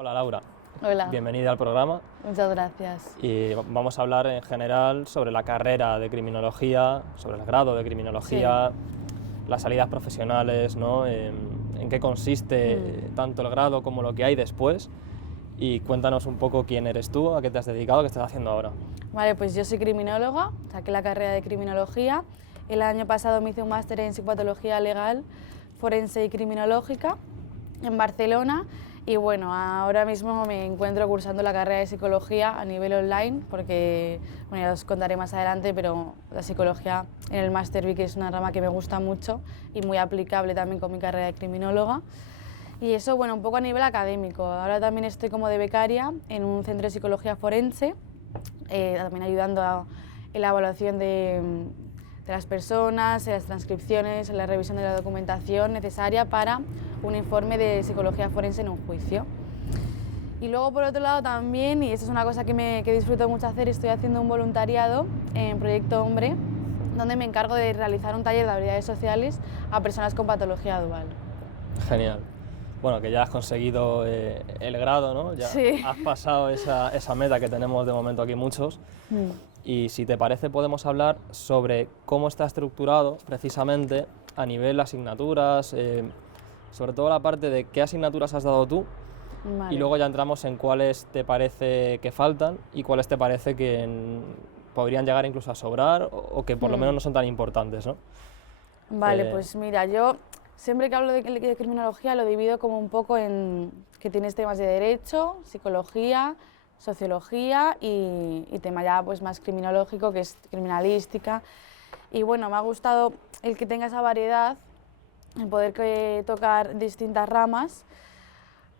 Hola Laura, Hola, bienvenida al programa muchas gracias. y vamos a hablar en general sobre la carrera de criminología, sobre el grado de Sí. criminología, las salidas profesionales, ¿no? En qué consiste tanto el grado como lo que hay después, y cuéntanos un poco quién eres tú, a qué te has dedicado, qué estás haciendo ahora. Vale, pues yo soy criminóloga, saqué la carrera de criminología. El año pasado me hice un máster en psicopatología legal, forense y criminológica en Barcelona. Y bueno, ahora mismo me encuentro cursando la carrera de psicología a nivel online, porque, bueno, ya os contaré más adelante, pero la psicología en el máster vi que es una rama que me gusta mucho y muy aplicable también con mi carrera de criminóloga. Y eso, bueno, un poco a nivel académico. Ahora también estoy como de becaria en un centro de psicología forense, también ayudando en la evaluación de las personas, en las transcripciones, en la revisión de la documentación necesaria para un informe de psicología forense en un juicio. Y luego, por otro lado, también, y esto es una cosa que disfruto mucho hacer, estoy haciendo un voluntariado en Proyecto Hombre, donde me encargo de realizar un taller de habilidades sociales a personas con patología dual. Genial. Bueno, que ya has conseguido el grado, ¿no? Ya Sí. has pasado esa meta que tenemos de momento aquí muchos. Y si te parece podemos hablar sobre cómo está estructurado precisamente a nivel asignaturas, sobre todo la parte de qué asignaturas has dado tú. Vale. Y luego ya entramos en cuáles te parece que faltan y cuáles te parece que podrían llegar incluso a sobrar o que por lo menos no son tan importantes, ¿no? Vale, pues mira, yo siempre que hablo de criminología lo divido como un poco en que tienes temas de derecho, psicología, sociología y tema ya pues más criminológico, que es criminalística. Y bueno, me ha gustado el que tenga esa variedad, el poder tocar distintas ramas.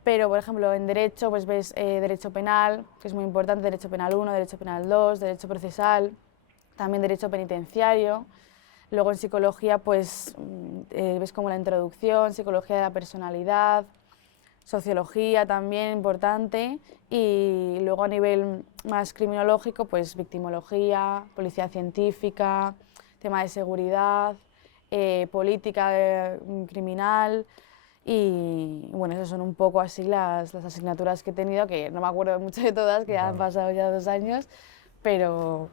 Pero, por ejemplo, en derecho pues ves derecho penal, que es muy importante, derecho penal 1, derecho penal 2, derecho procesal, también derecho penitenciario. Luego en psicología pues ves como la introducción, psicología de la personalidad, sociología también importante, y luego a nivel más criminológico pues victimología, policía científica, tema de seguridad, política criminal. Y bueno, esas son un poco así las asignaturas que he tenido, que no me acuerdo mucho de todas, que ya han pasado ya 2 años, pero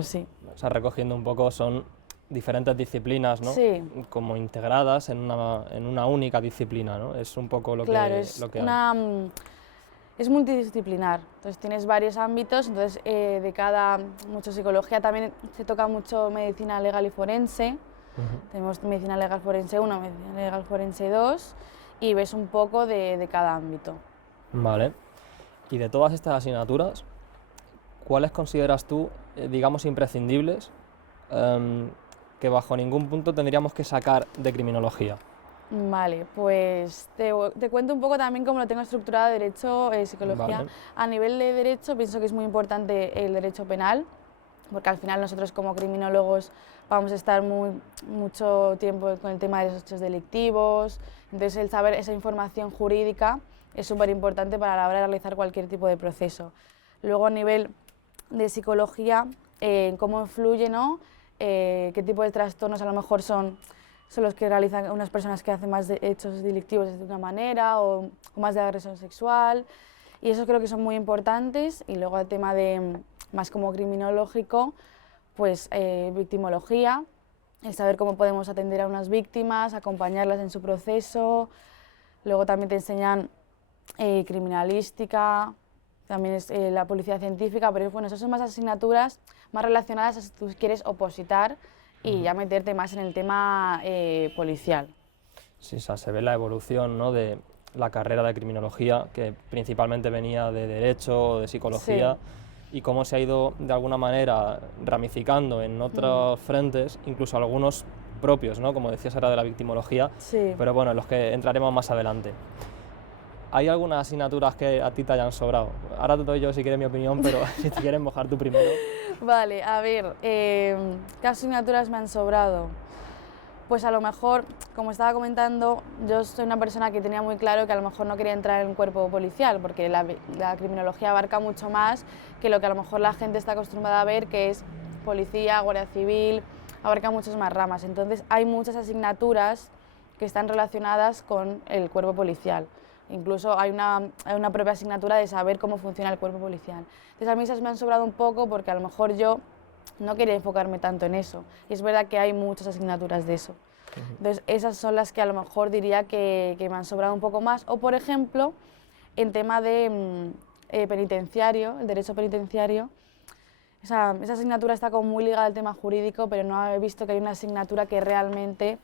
sí. O sea, recogiendo un poco son diferentes disciplinas, ¿no? Sí. Como integradas en una única disciplina, ¿no? Es un poco Claro, lo que hay. es multidisciplinar, entonces tienes varios ámbitos, entonces mucho psicología, también se toca mucho medicina legal y forense. Tenemos medicina legal forense 1, medicina legal forense 2, y ves un poco de cada ámbito. Vale. Y de todas estas asignaturas, ¿cuáles consideras tú, digamos, imprescindibles, que bajo ningún punto tendríamos que sacar de criminología? Vale, pues te cuento un poco también cómo lo tengo estructurado derecho, psicología. Vale. A nivel de derecho pienso que es muy importante el derecho penal, porque al final nosotros como criminólogos vamos a estar mucho tiempo con el tema de los hechos delictivos, entonces el saber esa información jurídica es súper importante para la hora de realizar cualquier tipo de proceso. Luego a nivel de psicología, cómo influye, ¿no? Qué tipo de trastornos a lo mejor son los que realizan unas personas que hacen más de hechos delictivos de una manera o más de agresión sexual, y eso creo que son muy importantes. Y luego el tema de más como criminológico, pues victimología, el saber cómo podemos atender a unas víctimas, acompañarlas en su proceso. Luego también te enseñan criminalística, también es la policía científica, pero bueno, esas son más asignaturas más relacionadas a si tú quieres opositar y ya meterte más en el tema policial. Sí, o sea, se ve la evolución, ¿no?, de la carrera de criminología, que principalmente venía de derecho o de psicología, y cómo se ha ido de alguna manera ramificando en otros frentes, incluso algunos propios, ¿no?, como decías ahora de la victimología, Sí. pero bueno, en los que entraremos más adelante. ¿Hay algunas asignaturas que a ti te hayan sobrado? Ahora te doy yo si quieres mi opinión, pero si te quieres mojar tú primero. Vale, a ver, ¿qué asignaturas me han sobrado? Pues a lo mejor, como estaba comentando, yo soy una persona que tenía muy claro que a lo mejor no quería entrar en un cuerpo policial, porque la criminología abarca mucho más que lo que a lo mejor la gente está acostumbrada a ver, que es policía, guardia civil, abarca muchas más ramas. Entonces hay muchas asignaturas que están relacionadas con el cuerpo policial. Incluso hay una propia asignatura de saber cómo funciona el cuerpo policial. Entonces a mí esas me han sobrado un poco porque a lo mejor yo no quería enfocarme tanto en eso. Y es verdad que hay muchas asignaturas de eso. Entonces esas son las que a lo mejor diría que me han sobrado un poco más. O por ejemplo, en tema de penitenciario, el derecho penitenciario, esa asignatura está como muy ligada al tema jurídico, pero no he visto que hay una asignatura que realmente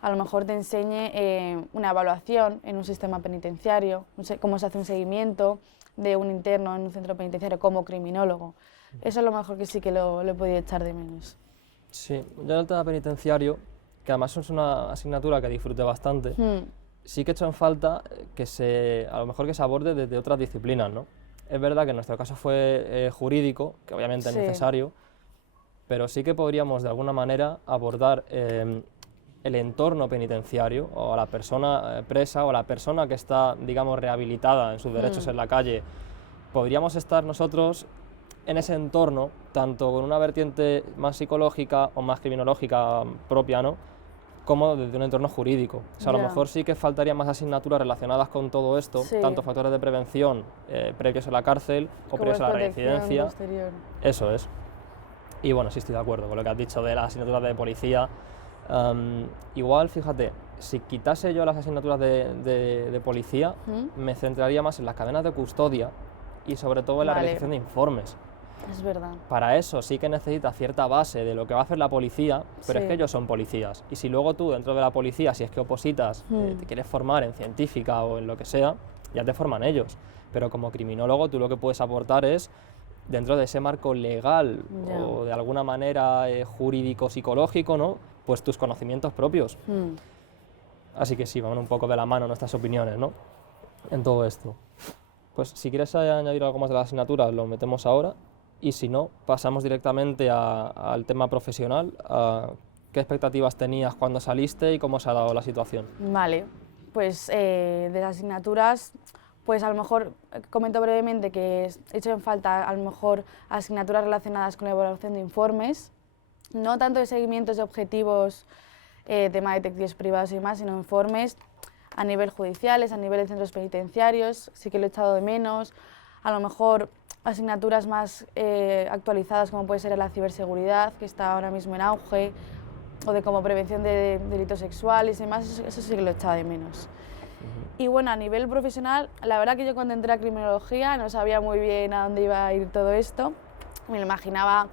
a lo mejor te enseñe una evaluación en un sistema penitenciario, cómo se hace un seguimiento de un interno en un centro penitenciario como criminólogo. Eso es lo mejor que sí que lo he podido echar de menos. Sí, yo en el tema penitenciario, que además es una asignatura que disfruté bastante, sí que he hecho en falta que a lo mejor que se aborde desde otras disciplinas, ¿no? Es verdad que en nuestro caso fue jurídico, que obviamente es necesario, pero sí que podríamos de alguna manera abordar el entorno penitenciario o a la persona presa o a la persona que está, digamos, rehabilitada en sus derechos en la calle. Podríamos estar nosotros en ese entorno, tanto con una vertiente más psicológica o más criminológica propia, ¿no?, como desde un entorno jurídico. O sea, a lo mejor sí que faltarían más asignaturas relacionadas con todo esto, tanto factores de prevención previos a la cárcel o previos a la reincidencia. Posterior. Eso es. Y bueno, sí estoy de acuerdo con lo que has dicho de las asignaturas de policía. Igual, fíjate, si quitase yo las asignaturas de policía, me centraría más en las cadenas de custodia y sobre todo en la realización de informes. Es verdad. Para eso sí que necesita cierta base de lo que va a hacer la policía, pero es que ellos son policías. Y si luego tú dentro de la policía, si es que opositas, te quieres formar en científica o en lo que sea, ya te forman ellos. Pero como criminólogo tú lo que puedes aportar es, dentro de ese marco legal o de alguna manera jurídico-psicológico, ¿no?, pues tus conocimientos propios. Así que sí, van un poco de la mano nuestras opiniones, ¿no?, en todo esto. Pues si quieres añadir algo más de las asignaturas, lo metemos ahora. Y si no, pasamos directamente al tema profesional. ¿Qué expectativas tenías cuando saliste y cómo se ha dado la situación? Vale, pues de las asignaturas, pues a lo mejor comento brevemente que he hecho en falta a lo mejor asignaturas relacionadas con la elaboración de informes, no tanto de seguimientos de objetivos, tema de detectives privados y demás, sino informes a nivel judiciales, a nivel de centros penitenciarios, sí que lo he echado de menos. A lo mejor asignaturas más actualizadas como puede ser la ciberseguridad, que está ahora mismo en auge, o de como prevención de delitos sexuales y demás, eso sí que lo he echado de menos. Y bueno, a nivel profesional, la verdad que yo cuando entré a criminología no sabía muy bien a dónde iba a ir todo esto. Me lo imaginaba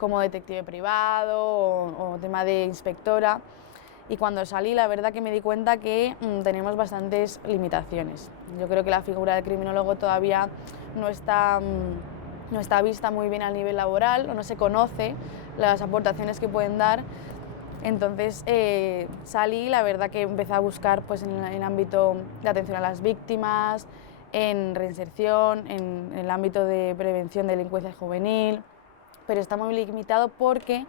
como detective privado o tema de inspectora. Y cuando salí, la verdad que me di cuenta que tenemos bastantes limitaciones. Yo creo que la figura del criminólogo todavía no está vista muy bien a nivel laboral, o no se conoce las aportaciones que pueden dar. Entonces salí, la verdad que empecé a buscar pues, en el ámbito de atención a las víctimas, en reinserción, en el ámbito de prevención de delincuencia juvenil, pero está muy limitado porque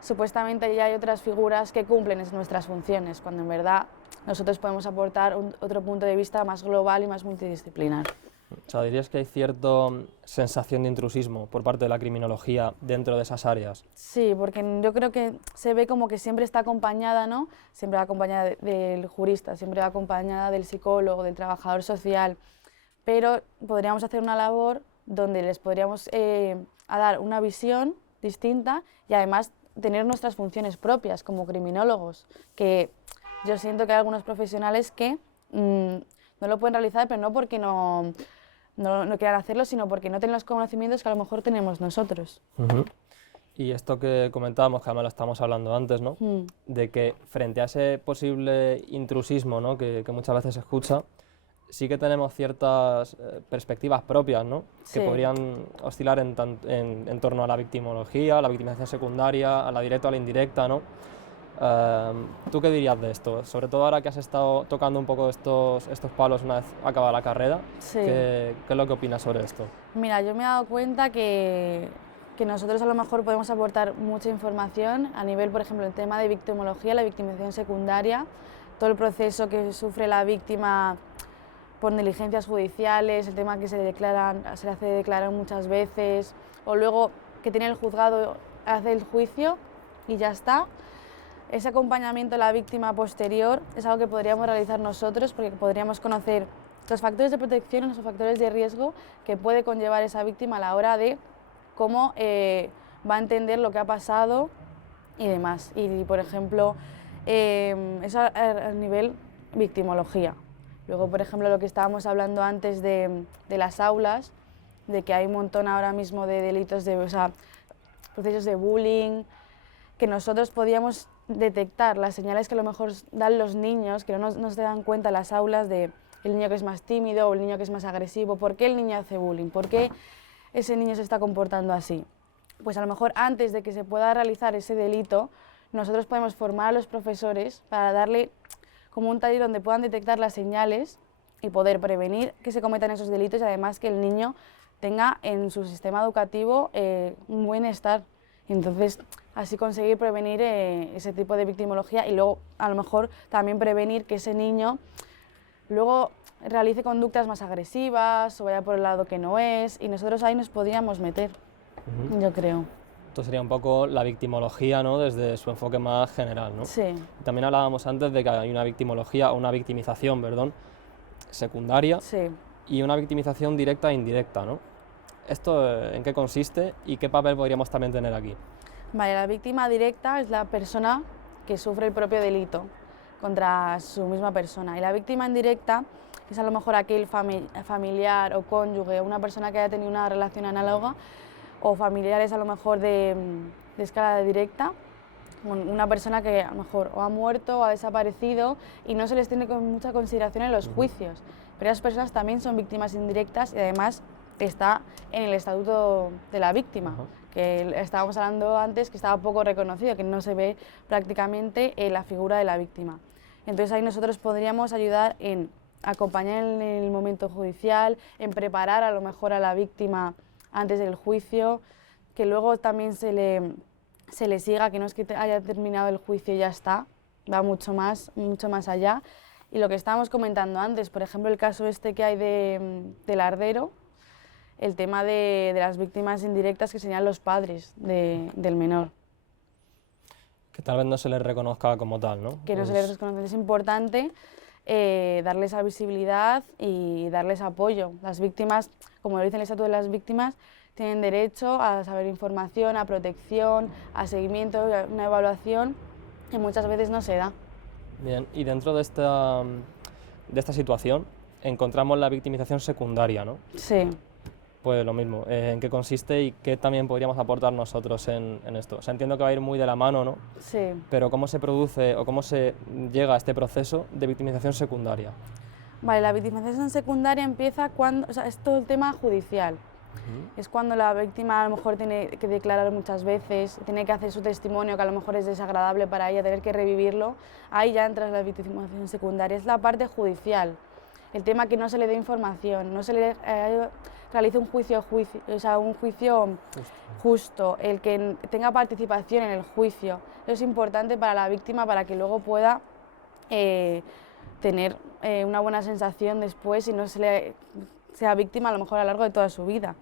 supuestamente ya hay otras figuras que cumplen nuestras funciones, cuando en verdad nosotros podemos aportar otro punto de vista más global y más multidisciplinar. O sea, ¿dirías que hay cierta sensación de intrusismo por parte de la criminología dentro de esas áreas? Sí, porque yo creo que se ve como que siempre está acompañada, ¿no? Siempre va acompañada del jurista, siempre va acompañada del psicólogo, del trabajador social, pero podríamos hacer una labor donde les podríamos a dar una visión distinta y además tener nuestras funciones propias como criminólogos, que yo siento que hay algunos profesionales que no lo pueden realizar, pero no porque no quieran hacerlo, sino porque no tienen los conocimientos que a lo mejor tenemos nosotros. Y esto que comentábamos, que además lo estamos hablando antes, ¿no? De que frente a ese posible intrusismo, ¿no?, que muchas veces se escucha, sí que tenemos ciertas perspectivas propias, ¿no?, que podrían oscilar en torno a la victimología, a la victimización secundaria, a la directa o a la indirecta, ¿no? ¿Tú qué dirías de esto? Sobre todo ahora que has estado tocando un poco estos palos una vez acabada la carrera, ¿qué es lo que opinas sobre esto? Mira, yo me he dado cuenta que nosotros a lo mejor podemos aportar mucha información a nivel, por ejemplo, el tema de victimología, la victimización secundaria, todo el proceso que sufre la víctima por negligencias judiciales, el tema que se le hace declarar muchas veces, o luego que tiene el juzgado, hace el juicio y ya está. Ese acompañamiento a la víctima posterior es algo que podríamos realizar nosotros porque podríamos conocer los factores de protección, los factores de riesgo que puede conllevar esa víctima a la hora de cómo va a entender lo que ha pasado y demás. Y, por ejemplo, eso a nivel victimología. Luego, por ejemplo, lo que estábamos hablando antes de las aulas, de que hay un montón ahora mismo de delitos, o sea, procesos de bullying, que nosotros podíamos detectar las señales que a lo mejor dan los niños, que no se dan cuenta en las aulas de el niño que es más tímido o el niño que es más agresivo, ¿por qué el niño hace bullying? ¿Por qué ese niño se está comportando así? Pues a lo mejor antes de que se pueda realizar ese delito, nosotros podemos formar a los profesores para darle como un taller donde puedan detectar las señales y poder prevenir que se cometan esos delitos y además que el niño tenga en su sistema educativo un bienestar. Entonces, así conseguir prevenir ese tipo de victimología y luego a lo mejor también prevenir que ese niño luego realice conductas más agresivas o vaya por el lado que no es, y nosotros ahí nos podríamos meter, yo creo. Esto sería un poco la victimología, ¿no?, desde su enfoque más general, ¿no? Sí. También hablábamos antes de que hay una victimología, o una victimización, perdón, secundaria, Sí. y una victimización directa e indirecta, ¿no? ¿Esto en qué consiste y qué papel podríamos también tener aquí? Vale, la víctima directa es la persona que sufre el propio delito contra su misma persona, y la víctima indirecta es a lo mejor aquel familiar o cónyuge, una persona que haya tenido una relación análoga, o familiares a lo mejor de escala directa, una persona que a lo mejor o ha muerto o ha desaparecido y no se les tiene con mucha consideración en los juicios, pero esas personas también son víctimas indirectas y además está en el estatuto de la víctima, que estábamos hablando antes que estaba poco reconocido, que no se ve prácticamente la figura de la víctima. Entonces ahí nosotros podríamos ayudar en acompañar en el momento judicial, en preparar a lo mejor a la víctima antes del juicio, que luego también se le siga, que no es que haya terminado el juicio y ya está, va mucho más allá. Y lo que estábamos comentando antes, por ejemplo, el caso este que hay del Ardero, el tema de las víctimas indirectas que serían los padres del menor. Que tal vez no se les reconozca como tal, ¿no? Que no se les reconozca. Es importante darles esa visibilidad y darles apoyo. Las víctimas, como lo dice el Estatuto de las Víctimas, tienen derecho a saber información, a protección, a seguimiento, a una evaluación que muchas veces no se da. Bien, y dentro de esta situación encontramos la victimización secundaria, ¿no? Sí. Pues lo mismo, ¿en qué consiste y qué también podríamos aportar nosotros en esto? O sea, entiendo que va a ir muy de la mano, ¿no? Sí. Pero ¿cómo se produce o cómo se llega a este proceso de victimización secundaria? Vale, la victimización secundaria empieza cuando, o sea, es todo el tema judicial. Es cuando la víctima a lo mejor tiene que declarar muchas veces, tiene que hacer su testimonio que a lo mejor es desagradable para ella, tener que revivirlo. Ahí ya entra la victimización secundaria, es la parte judicial. El tema que no se le dé información, no se le realice un juicio justo, el que tenga participación en el juicio. Eso es importante para la víctima para que luego pueda tener una buena sensación después y no sea víctima a lo mejor a lo largo de toda su vida.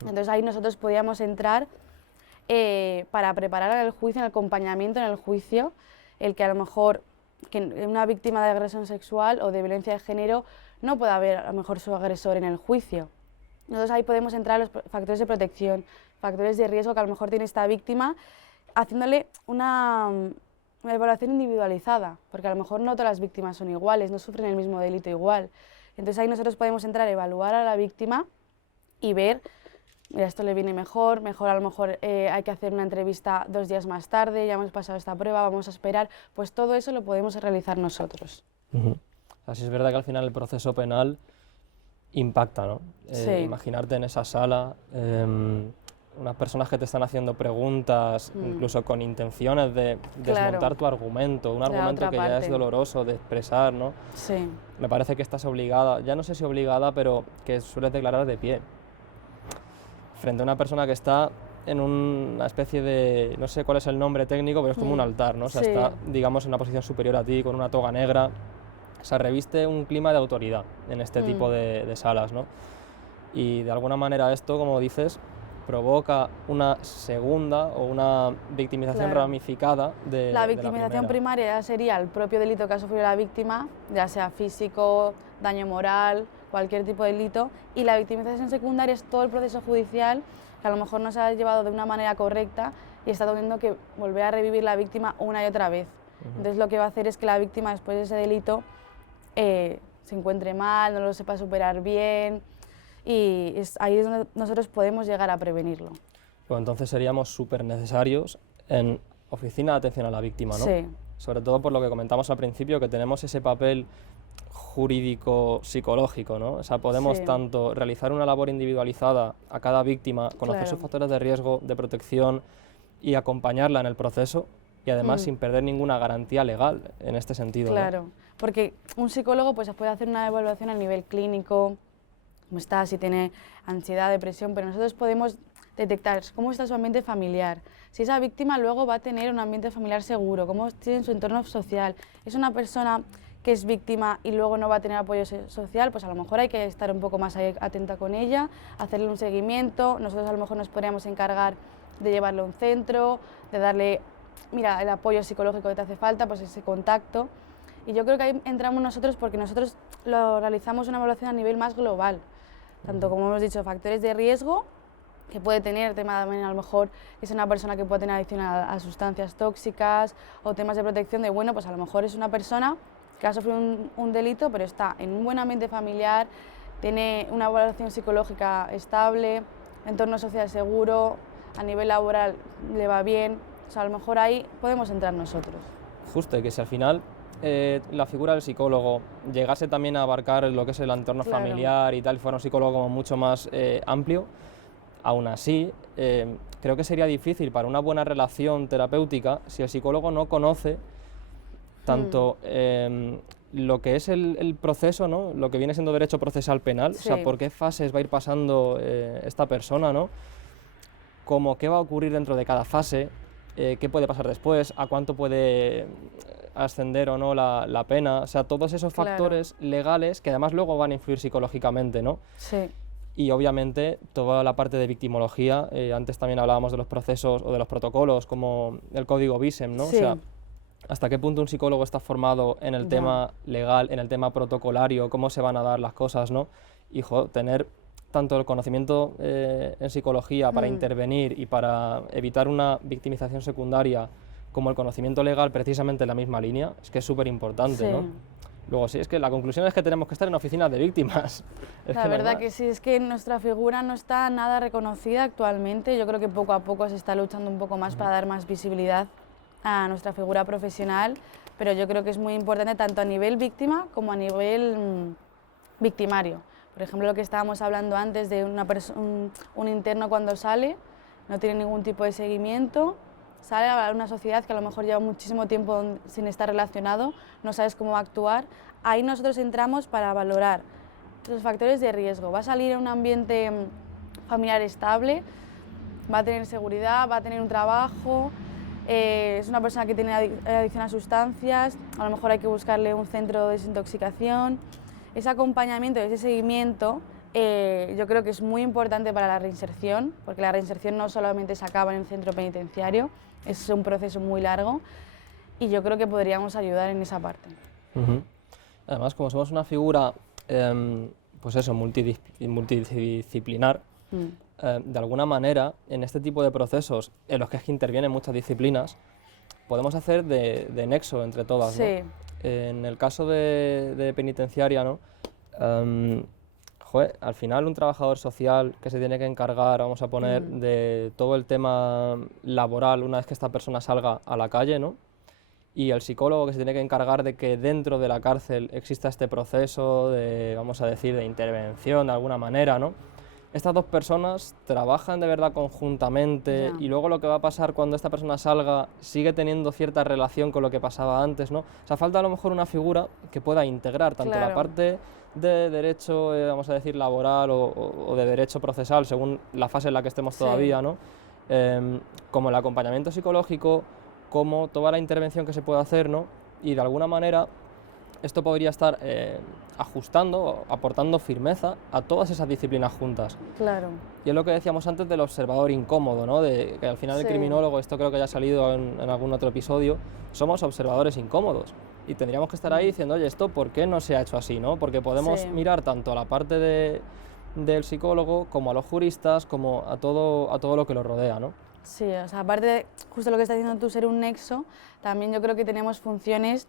Entonces ahí nosotros podíamos entrar para preparar el juicio, en el acompañamiento en el juicio, el que a lo mejor que una víctima de agresión sexual o de violencia de género no pueda ver a lo mejor su agresor en el juicio. Nosotros ahí podemos entrar los factores de protección, factores de riesgo que a lo mejor tiene esta víctima, haciéndole una evaluación individualizada, porque a lo mejor no todas las víctimas son iguales, no sufren el mismo delito igual. Entonces ahí nosotros podemos entrar a evaluar a la víctima y ver, mira, esto le viene mejor a lo mejor hay que hacer una entrevista 2 días más tarde, ya hemos pasado esta prueba, vamos a esperar, pues todo eso lo podemos realizar nosotros. Así es verdad que al final el proceso penal impacta, ¿no? Sí. Imaginarte en esa sala, unas personas que te están haciendo preguntas, incluso con intenciones de desmontar tu argumento, un argumento que ya es doloroso de expresar, ¿no? Sí. Me parece que estás obligada, ya no sé si obligada, pero que sueles declarar de pie, frente a una persona que está en una especie de, no sé cuál es el nombre técnico, pero es como un altar, ¿no? O sea, está, digamos, en una posición superior a ti, con una toga negra. O sea, reviste un clima de autoridad en este tipo de salas, ¿no? Y de alguna manera esto, como dices, provoca una segunda o una victimización ramificada de la victimización primaria sería el propio delito que ha sufrido la víctima, ya sea físico, daño moral, cualquier tipo de delito, y la victimización secundaria es todo el proceso judicial que a lo mejor no se ha llevado de una manera correcta y está teniendo que volver a revivir la víctima una y otra vez. Entonces lo que va a hacer es que la víctima después de ese delito se encuentre mal, no lo sepa superar bien, y ahí es donde nosotros podemos llegar a prevenirlo. Pues entonces seríamos súper necesarios en oficina de atención a la víctima, ¿no? Sí. Sobre todo por lo que comentamos al principio, que tenemos ese papel jurídico-psicológico, ¿no? O sea, podemos tanto realizar una labor individualizada a cada víctima, conocer sus factores de riesgo, de protección y acompañarla en el proceso, y además sin perder ninguna garantía legal en este sentido. Claro, ¿no? Porque un psicólogo pues puede hacer una evaluación a nivel clínico, cómo está, si tiene ansiedad, depresión, pero nosotros podemos detectar cómo está su ambiente familiar, si esa víctima luego va a tener un ambiente familiar seguro, cómo tiene su entorno social. Es una persona que es víctima y luego no va a tener apoyo social, pues a lo mejor hay que estar un poco más atenta con ella, hacerle un seguimiento. Nosotros a lo mejor nos podríamos encargar de llevarlo a un centro, de darle, mira, el apoyo psicológico que te hace falta, pues ese contacto. Y yo creo que ahí entramos nosotros porque nosotros realizamos una evaluación a nivel más global, tanto como hemos dicho, factores de riesgo que puede tener, tema también a lo mejor es una persona que puede tener adicción a sustancias tóxicas, o temas de protección de, bueno, pues a lo mejor es una persona que ha sufrido un delito, pero está en un buen ambiente familiar, tiene una evaluación psicológica estable, entorno social seguro, a nivel laboral le va bien, o sea, a lo mejor ahí podemos entrar nosotros. Justo, y que si al final la figura del psicólogo llegase también a abarcar lo que es el entorno familiar y tal, y fuera un psicólogo como mucho más amplio, aún así, creo que sería difícil para una buena relación terapéutica si el psicólogo no conoce tanto lo que es el proceso, ¿no? Lo que viene siendo derecho procesal penal, o sea, por qué fases va a ir pasando esta persona, ¿no? Como qué va a ocurrir dentro de cada fase, qué puede pasar después, a cuánto puede ascender o no la pena, o sea, todos esos factores legales que además luego van a influir psicológicamente, ¿no? Sí. Y obviamente toda la parte de victimología, antes también hablábamos de los procesos o de los protocolos como el código BISEM, ¿no? Sí. O sea, hasta qué punto un psicólogo está formado en el tema legal, en el tema protocolario, cómo se van a dar las cosas, ¿no? Y tener tanto el conocimiento en psicología para intervenir y para evitar una victimización secundaria, como el conocimiento legal precisamente en la misma línea, es que es súper importante, ¿no? Luego sí, es que la conclusión es que tenemos que estar en oficinas de víctimas. La verdad que sí, es que nuestra figura no está nada reconocida actualmente. Yo creo que poco a poco se está luchando un poco más para dar más visibilidad a nuestra figura profesional, pero yo creo que es muy importante tanto a nivel víctima como a nivel victimario. Por ejemplo, lo que estábamos hablando antes de un interno cuando sale, no tiene ningún tipo de seguimiento, sale a una sociedad que a lo mejor lleva muchísimo tiempo sin estar relacionado, no sabes cómo va a actuar. Ahí nosotros entramos para valorar los factores de riesgo. Va a salir en un ambiente familiar estable, va a tener seguridad, va a tener un trabajo, es una persona que tiene adicción a sustancias, a lo mejor hay que buscarle un centro de desintoxicación. Ese acompañamiento, ese seguimiento, yo creo que es muy importante para la reinserción, porque la reinserción no solamente se acaba en el centro penitenciario, es un proceso muy largo y yo creo que podríamos ayudar en esa parte. Además, como somos una figura pues eso, multidisciplinar, de alguna manera, en este tipo de procesos en los que es que intervienen muchas disciplinas, podemos hacer de nexo entre todas, ¿no? En el caso de penitenciaria, ¿no? Al final un trabajador social que se tiene que encargar, vamos a poner, de todo el tema laboral una vez que esta persona salga a la calle, ¿no? Y el psicólogo que se tiene que encargar de que dentro de la cárcel exista este proceso de, vamos a decir, de intervención de alguna manera, ¿no? Estas dos personas trabajan de verdad conjuntamente y luego lo que va a pasar cuando esta persona salga sigue teniendo cierta relación con lo que pasaba antes, ¿no? O sea, falta a lo mejor una figura que pueda integrar tanto la parte de derecho, vamos a decir, laboral o de derecho procesal, según la fase en la que estemos todavía, ¿no? Como el acompañamiento psicológico, como toda la intervención que se puede hacer, ¿no? Y de alguna manera esto podría estar ajustando, aportando firmeza a todas esas disciplinas juntas. Claro. Y es lo que decíamos antes del observador incómodo, ¿no? De que al final el criminólogo, esto creo que ya ha salido en algún otro episodio, somos observadores incómodos. y tendríamos que estar ahí diciendo, oye, ¿esto por qué no se ha hecho así, ¿no? Porque podemos mirar tanto a la parte del psicólogo como a los juristas, como a todo lo que lo rodea, ¿no? Sí, o sea, aparte de justo lo que estás diciendo tú, ser un nexo, también yo creo que tenemos funciones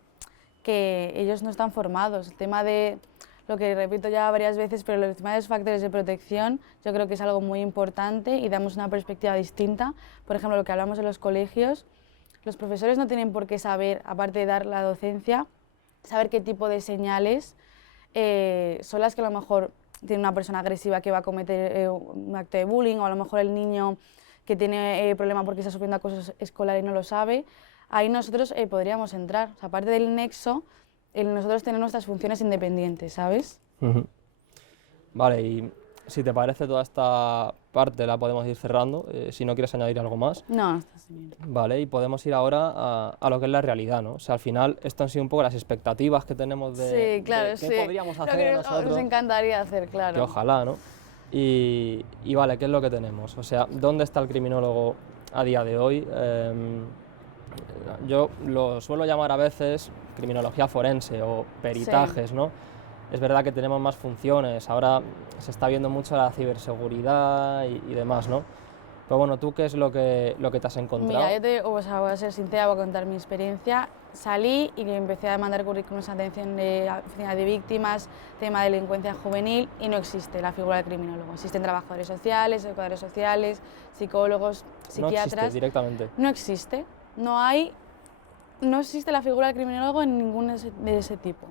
que ellos no están formados. El tema de, lo que repito ya varias veces, pero el tema de los factores de protección yo creo que es algo muy importante y damos una perspectiva distinta. Por ejemplo, lo que hablamos en los colegios, los profesores no tienen por qué saber, aparte de dar la docencia, saber qué tipo de señales son las que a lo mejor tiene una persona agresiva que va a cometer un acto de bullying, o a lo mejor el niño que tiene problema porque está sufriendo acoso escolar y no lo sabe. Ahí nosotros podríamos entrar. O sea, aparte del nexo, nosotros tenemos nuestras funciones independientes, ¿sabes? Vale, y si te parece, toda esta parte la podemos ir cerrando, si no quieres añadir algo más. No, está bien. Vale, y podemos ir ahora a lo que es la realidad, ¿no? O sea, al final, esto han sido un poco las expectativas que tenemos de qué podríamos hacer nosotros. Nos encantaría hacer, claro. Que ojalá, ¿no? Y vale, ¿qué es lo que tenemos? O sea, ¿dónde está el criminólogo a día de hoy? Yo lo suelo llamar a veces criminología forense o peritajes, ¿no? Es verdad que tenemos más funciones, ahora se está viendo mucho la ciberseguridad y demás, ¿no? Pero bueno, ¿tú qué es lo que te has encontrado? Mira, voy a ser sincera, voy a contar mi experiencia. Salí y empecé a mandar currículums de atención de oficina de víctimas, tema de delincuencia juvenil, y no existe la figura del criminólogo. Existen trabajadores sociales, educadores sociales, psicólogos, psiquiatras. No existe directamente. No existe. No existe la figura del criminólogo en ningún de ese tipo.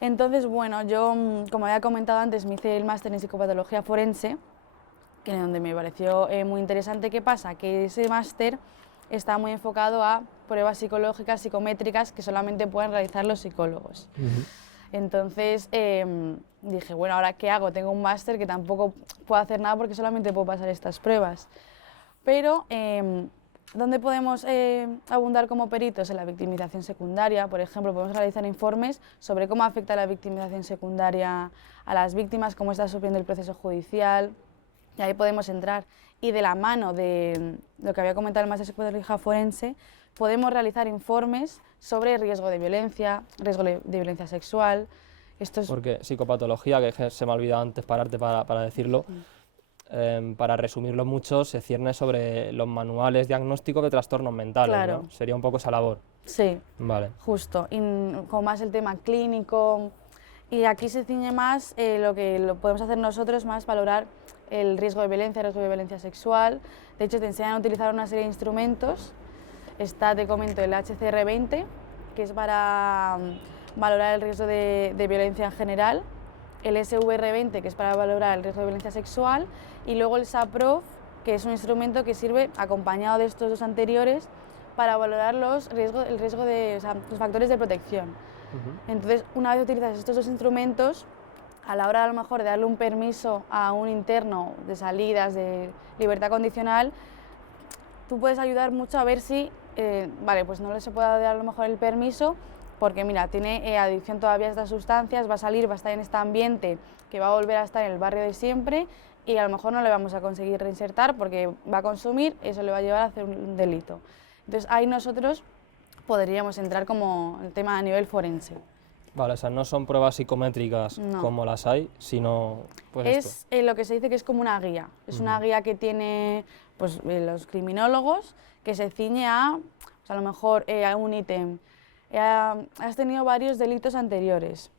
Entonces, bueno, yo, como había comentado antes, me hice el máster en psicopatología forense, que donde me pareció muy interesante. ¿Qué pasa? Que ese máster está muy enfocado a pruebas psicológicas, psicométricas, que solamente pueden realizar los psicólogos. Entonces dije, bueno, ¿ahora qué hago? Tengo un máster que tampoco puedo hacer nada porque solamente puedo pasar estas pruebas. Pero ¿dónde podemos abundar como peritos? En la victimización secundaria, por ejemplo, podemos realizar informes sobre cómo afecta la victimización secundaria a las víctimas, cómo está sufriendo el proceso judicial, y ahí podemos entrar. Y de la mano de lo que había comentado el máster de psicología forense, podemos realizar informes sobre riesgo de violencia sexual. Porque psicopatología, que se me ha olvidado antes pararte para decirlo, para resumirlo mucho, se cierne sobre los manuales diagnósticos de trastornos mentales, claro, ¿no? Sería un poco esa labor. Sí, vale. Justo, y con más el tema clínico, y aquí se ciñe más lo que podemos hacer nosotros, más valorar el riesgo de violencia sexual. De hecho, te enseñan a utilizar una serie de instrumentos. Te comento, el HCR20, que es para valorar el riesgo de violencia en general, el SVR20, que es para valorar el riesgo de violencia sexual, y luego el SAPROF, que es un instrumento que sirve, acompañado de estos dos anteriores, para valorar los factores de protección. Entonces, una vez utilizas estos dos instrumentos, a la hora a lo mejor de darle un permiso a un interno de salidas, de libertad condicional, tú puedes ayudar mucho a ver si, vale, pues no se puede dar a lo mejor el permiso, porque mira, tiene adicción todavía a estas sustancias, va a salir, va a estar en este ambiente que va a volver a estar en el barrio de siempre, y a lo mejor no le vamos a conseguir reinsertar porque va a consumir, eso le va a llevar a hacer un delito. Entonces ahí nosotros podríamos entrar como el tema a nivel forense. Vale, o sea, no son pruebas psicométricas como las hay, sino pues es lo que se dice que es como una guía. Es una guía que tiene pues, los criminólogos, que se ciñe a, pues, a lo mejor a un ítem. Has tenido varios delitos anteriores.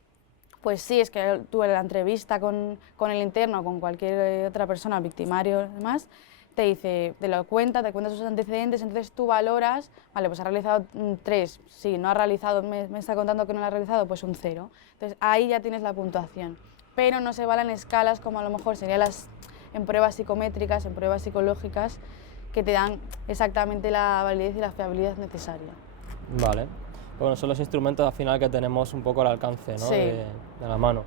Pues sí, es que tú en la entrevista con el interno, con cualquier otra persona, victimario y demás, te dice, te cuenta sus antecedentes, entonces tú valoras, vale, pues ha realizado 3, sí, no ha realizado, me está contando que no lo ha realizado, pues un 0. Entonces ahí ya tienes la puntuación, pero no se valen escalas como a lo mejor serían en pruebas psicométricas, en pruebas psicológicas, que te dan exactamente la validez y la fiabilidad necesaria. Vale, bueno, son los instrumentos al final que tenemos un poco al alcance, ¿no? Sí. de la mano.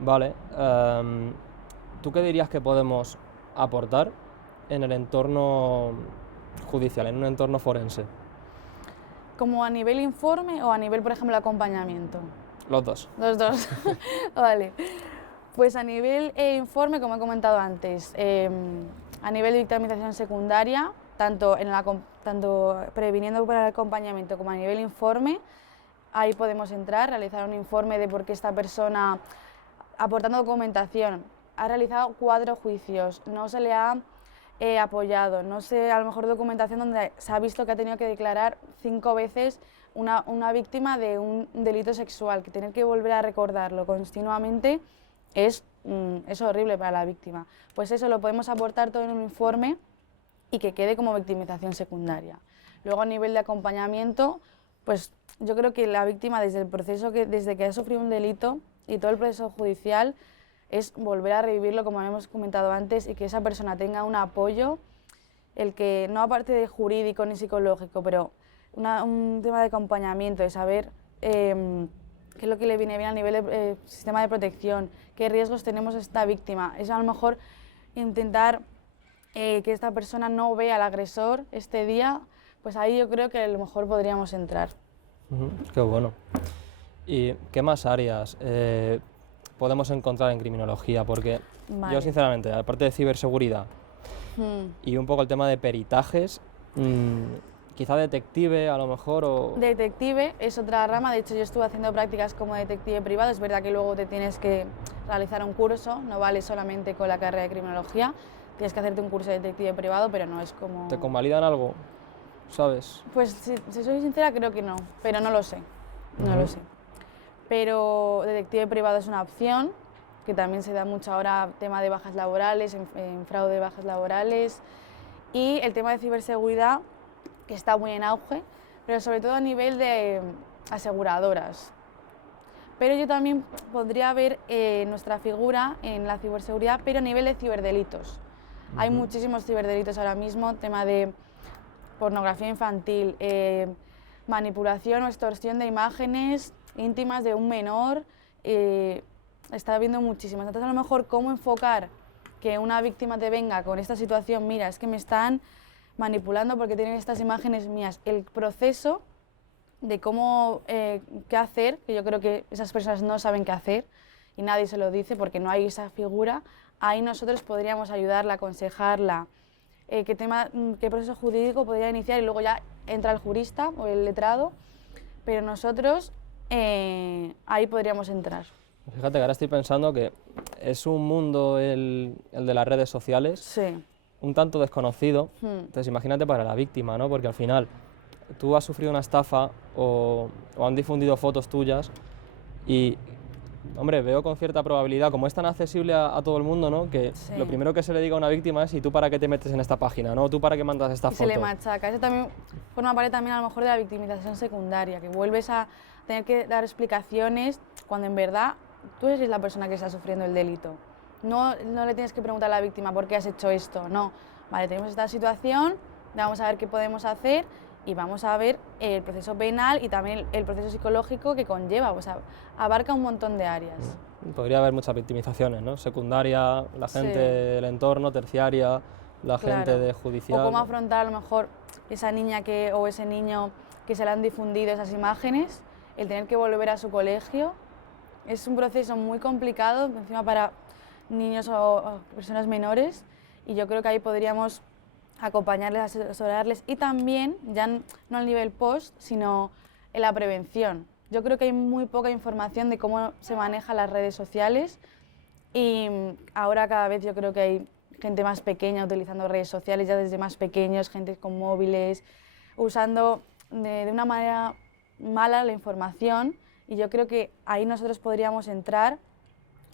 Vale, ¿tú qué dirías que podemos aportar en el entorno judicial, en un entorno forense? ¿Como a nivel informe o a nivel, por ejemplo, acompañamiento? Los dos. Los dos. Vale. Pues a nivel informe, como he comentado antes, a nivel de victimización secundaria, tanto previniendo para el acompañamiento como a nivel informe, ahí podemos entrar, realizar un informe de por qué esta persona, aportando documentación, ha realizado 4 juicios, no se le ha apoyado, no sé, a lo mejor documentación donde se ha visto que ha tenido que declarar 5 veces una víctima de un delito sexual, que tener que volver a recordarlo continuamente es horrible para la víctima. Pues eso lo podemos aportar todo en un informe y que quede como victimización secundaria. Luego, a nivel de acompañamiento, pues yo creo que la víctima desde el proceso, desde que ha sufrido un delito y todo el proceso judicial, es volver a revivirlo, como habíamos comentado antes, y que esa persona tenga un apoyo, el que no aparte de jurídico ni psicológico, pero un tema de acompañamiento, de saber qué es lo que le viene bien a nivel de sistema de protección, qué riesgos tenemos esta víctima. Es a lo mejor intentar que esta persona no vea al agresor este día, pues ahí yo creo que a lo mejor podríamos entrar. Qué bueno. ¿Y qué más áreas podemos encontrar en criminología? Porque yo sinceramente, aparte de ciberseguridad y un poco el tema de peritajes, quizá detective a lo mejor o... Detective es otra rama, de hecho yo estuve haciendo prácticas como detective privado, es verdad que luego te tienes que realizar un curso, no vale solamente con la carrera de criminología, tienes que hacerte un curso de detective privado, pero no es como... ¿Te convalidan algo? ¿Sabes? Pues si soy sincera creo que no, pero no lo sé, no lo sé. Pero detective privado es una opción, que también se da mucho ahora, tema de bajas laborales, en fraude de bajas laborales, y el tema de ciberseguridad, que está muy en auge, pero sobre todo a nivel de aseguradoras. Pero yo también podría ver nuestra figura en la ciberseguridad, pero a nivel de ciberdelitos. Hay muchísimos ciberdelitos ahora mismo, tema de pornografía infantil, manipulación o extorsión de imágenes íntimas de un menor, está habiendo muchísimas. Entonces, a lo mejor, ¿cómo enfocar que una víctima te venga con esta situación? Mira, es que me están manipulando porque tienen estas imágenes mías. El proceso de cómo, qué hacer, que yo creo que esas personas no saben qué hacer y nadie se lo dice porque no hay esa figura, ahí nosotros podríamos ayudarla, aconsejarla, qué proceso jurídico podría iniciar y luego ya entra el jurista o el letrado, pero nosotros ahí podríamos entrar. Fíjate que ahora estoy pensando que es un mundo el de las redes sociales, sí, un tanto desconocido, entonces imagínate para la víctima, ¿no? Porque al final tú has sufrido una estafa o han difundido fotos tuyas y, hombre, veo con cierta probabilidad, como es tan accesible a todo el mundo, ¿no? Que lo primero que se le diga a una víctima es: ¿y tú para qué te metes en esta página, no? ¿Tú para qué mandas esta foto? Se le machaca. Eso también forma parte también a lo mejor de la victimización secundaria, que vuelves a tener que dar explicaciones cuando en verdad tú eres la persona que está sufriendo el delito. No le tienes que preguntar a la víctima por qué has hecho esto, no. Vale, tenemos esta situación, vamos a ver qué podemos hacer y vamos a ver el proceso penal y también el proceso psicológico que conlleva, o sea, abarca un montón de áreas. Podría haber muchas victimizaciones, ¿no? Secundaria, la gente del entorno, terciaria, la gente de judicial. O cómo afrontar a lo mejor esa niña o ese niño que se le han difundido esas imágenes, el tener que volver a su colegio. Es un proceso muy complicado, encima para niños o personas menores, y yo creo que ahí podríamos acompañarles, asesorarles y también, ya no al nivel post, sino en la prevención. Yo creo que hay muy poca información de cómo se manejan las redes sociales y ahora cada vez yo creo que hay gente más pequeña utilizando redes sociales ya desde más pequeños, gente con móviles, usando de una manera mala la información, y yo creo que ahí nosotros podríamos entrar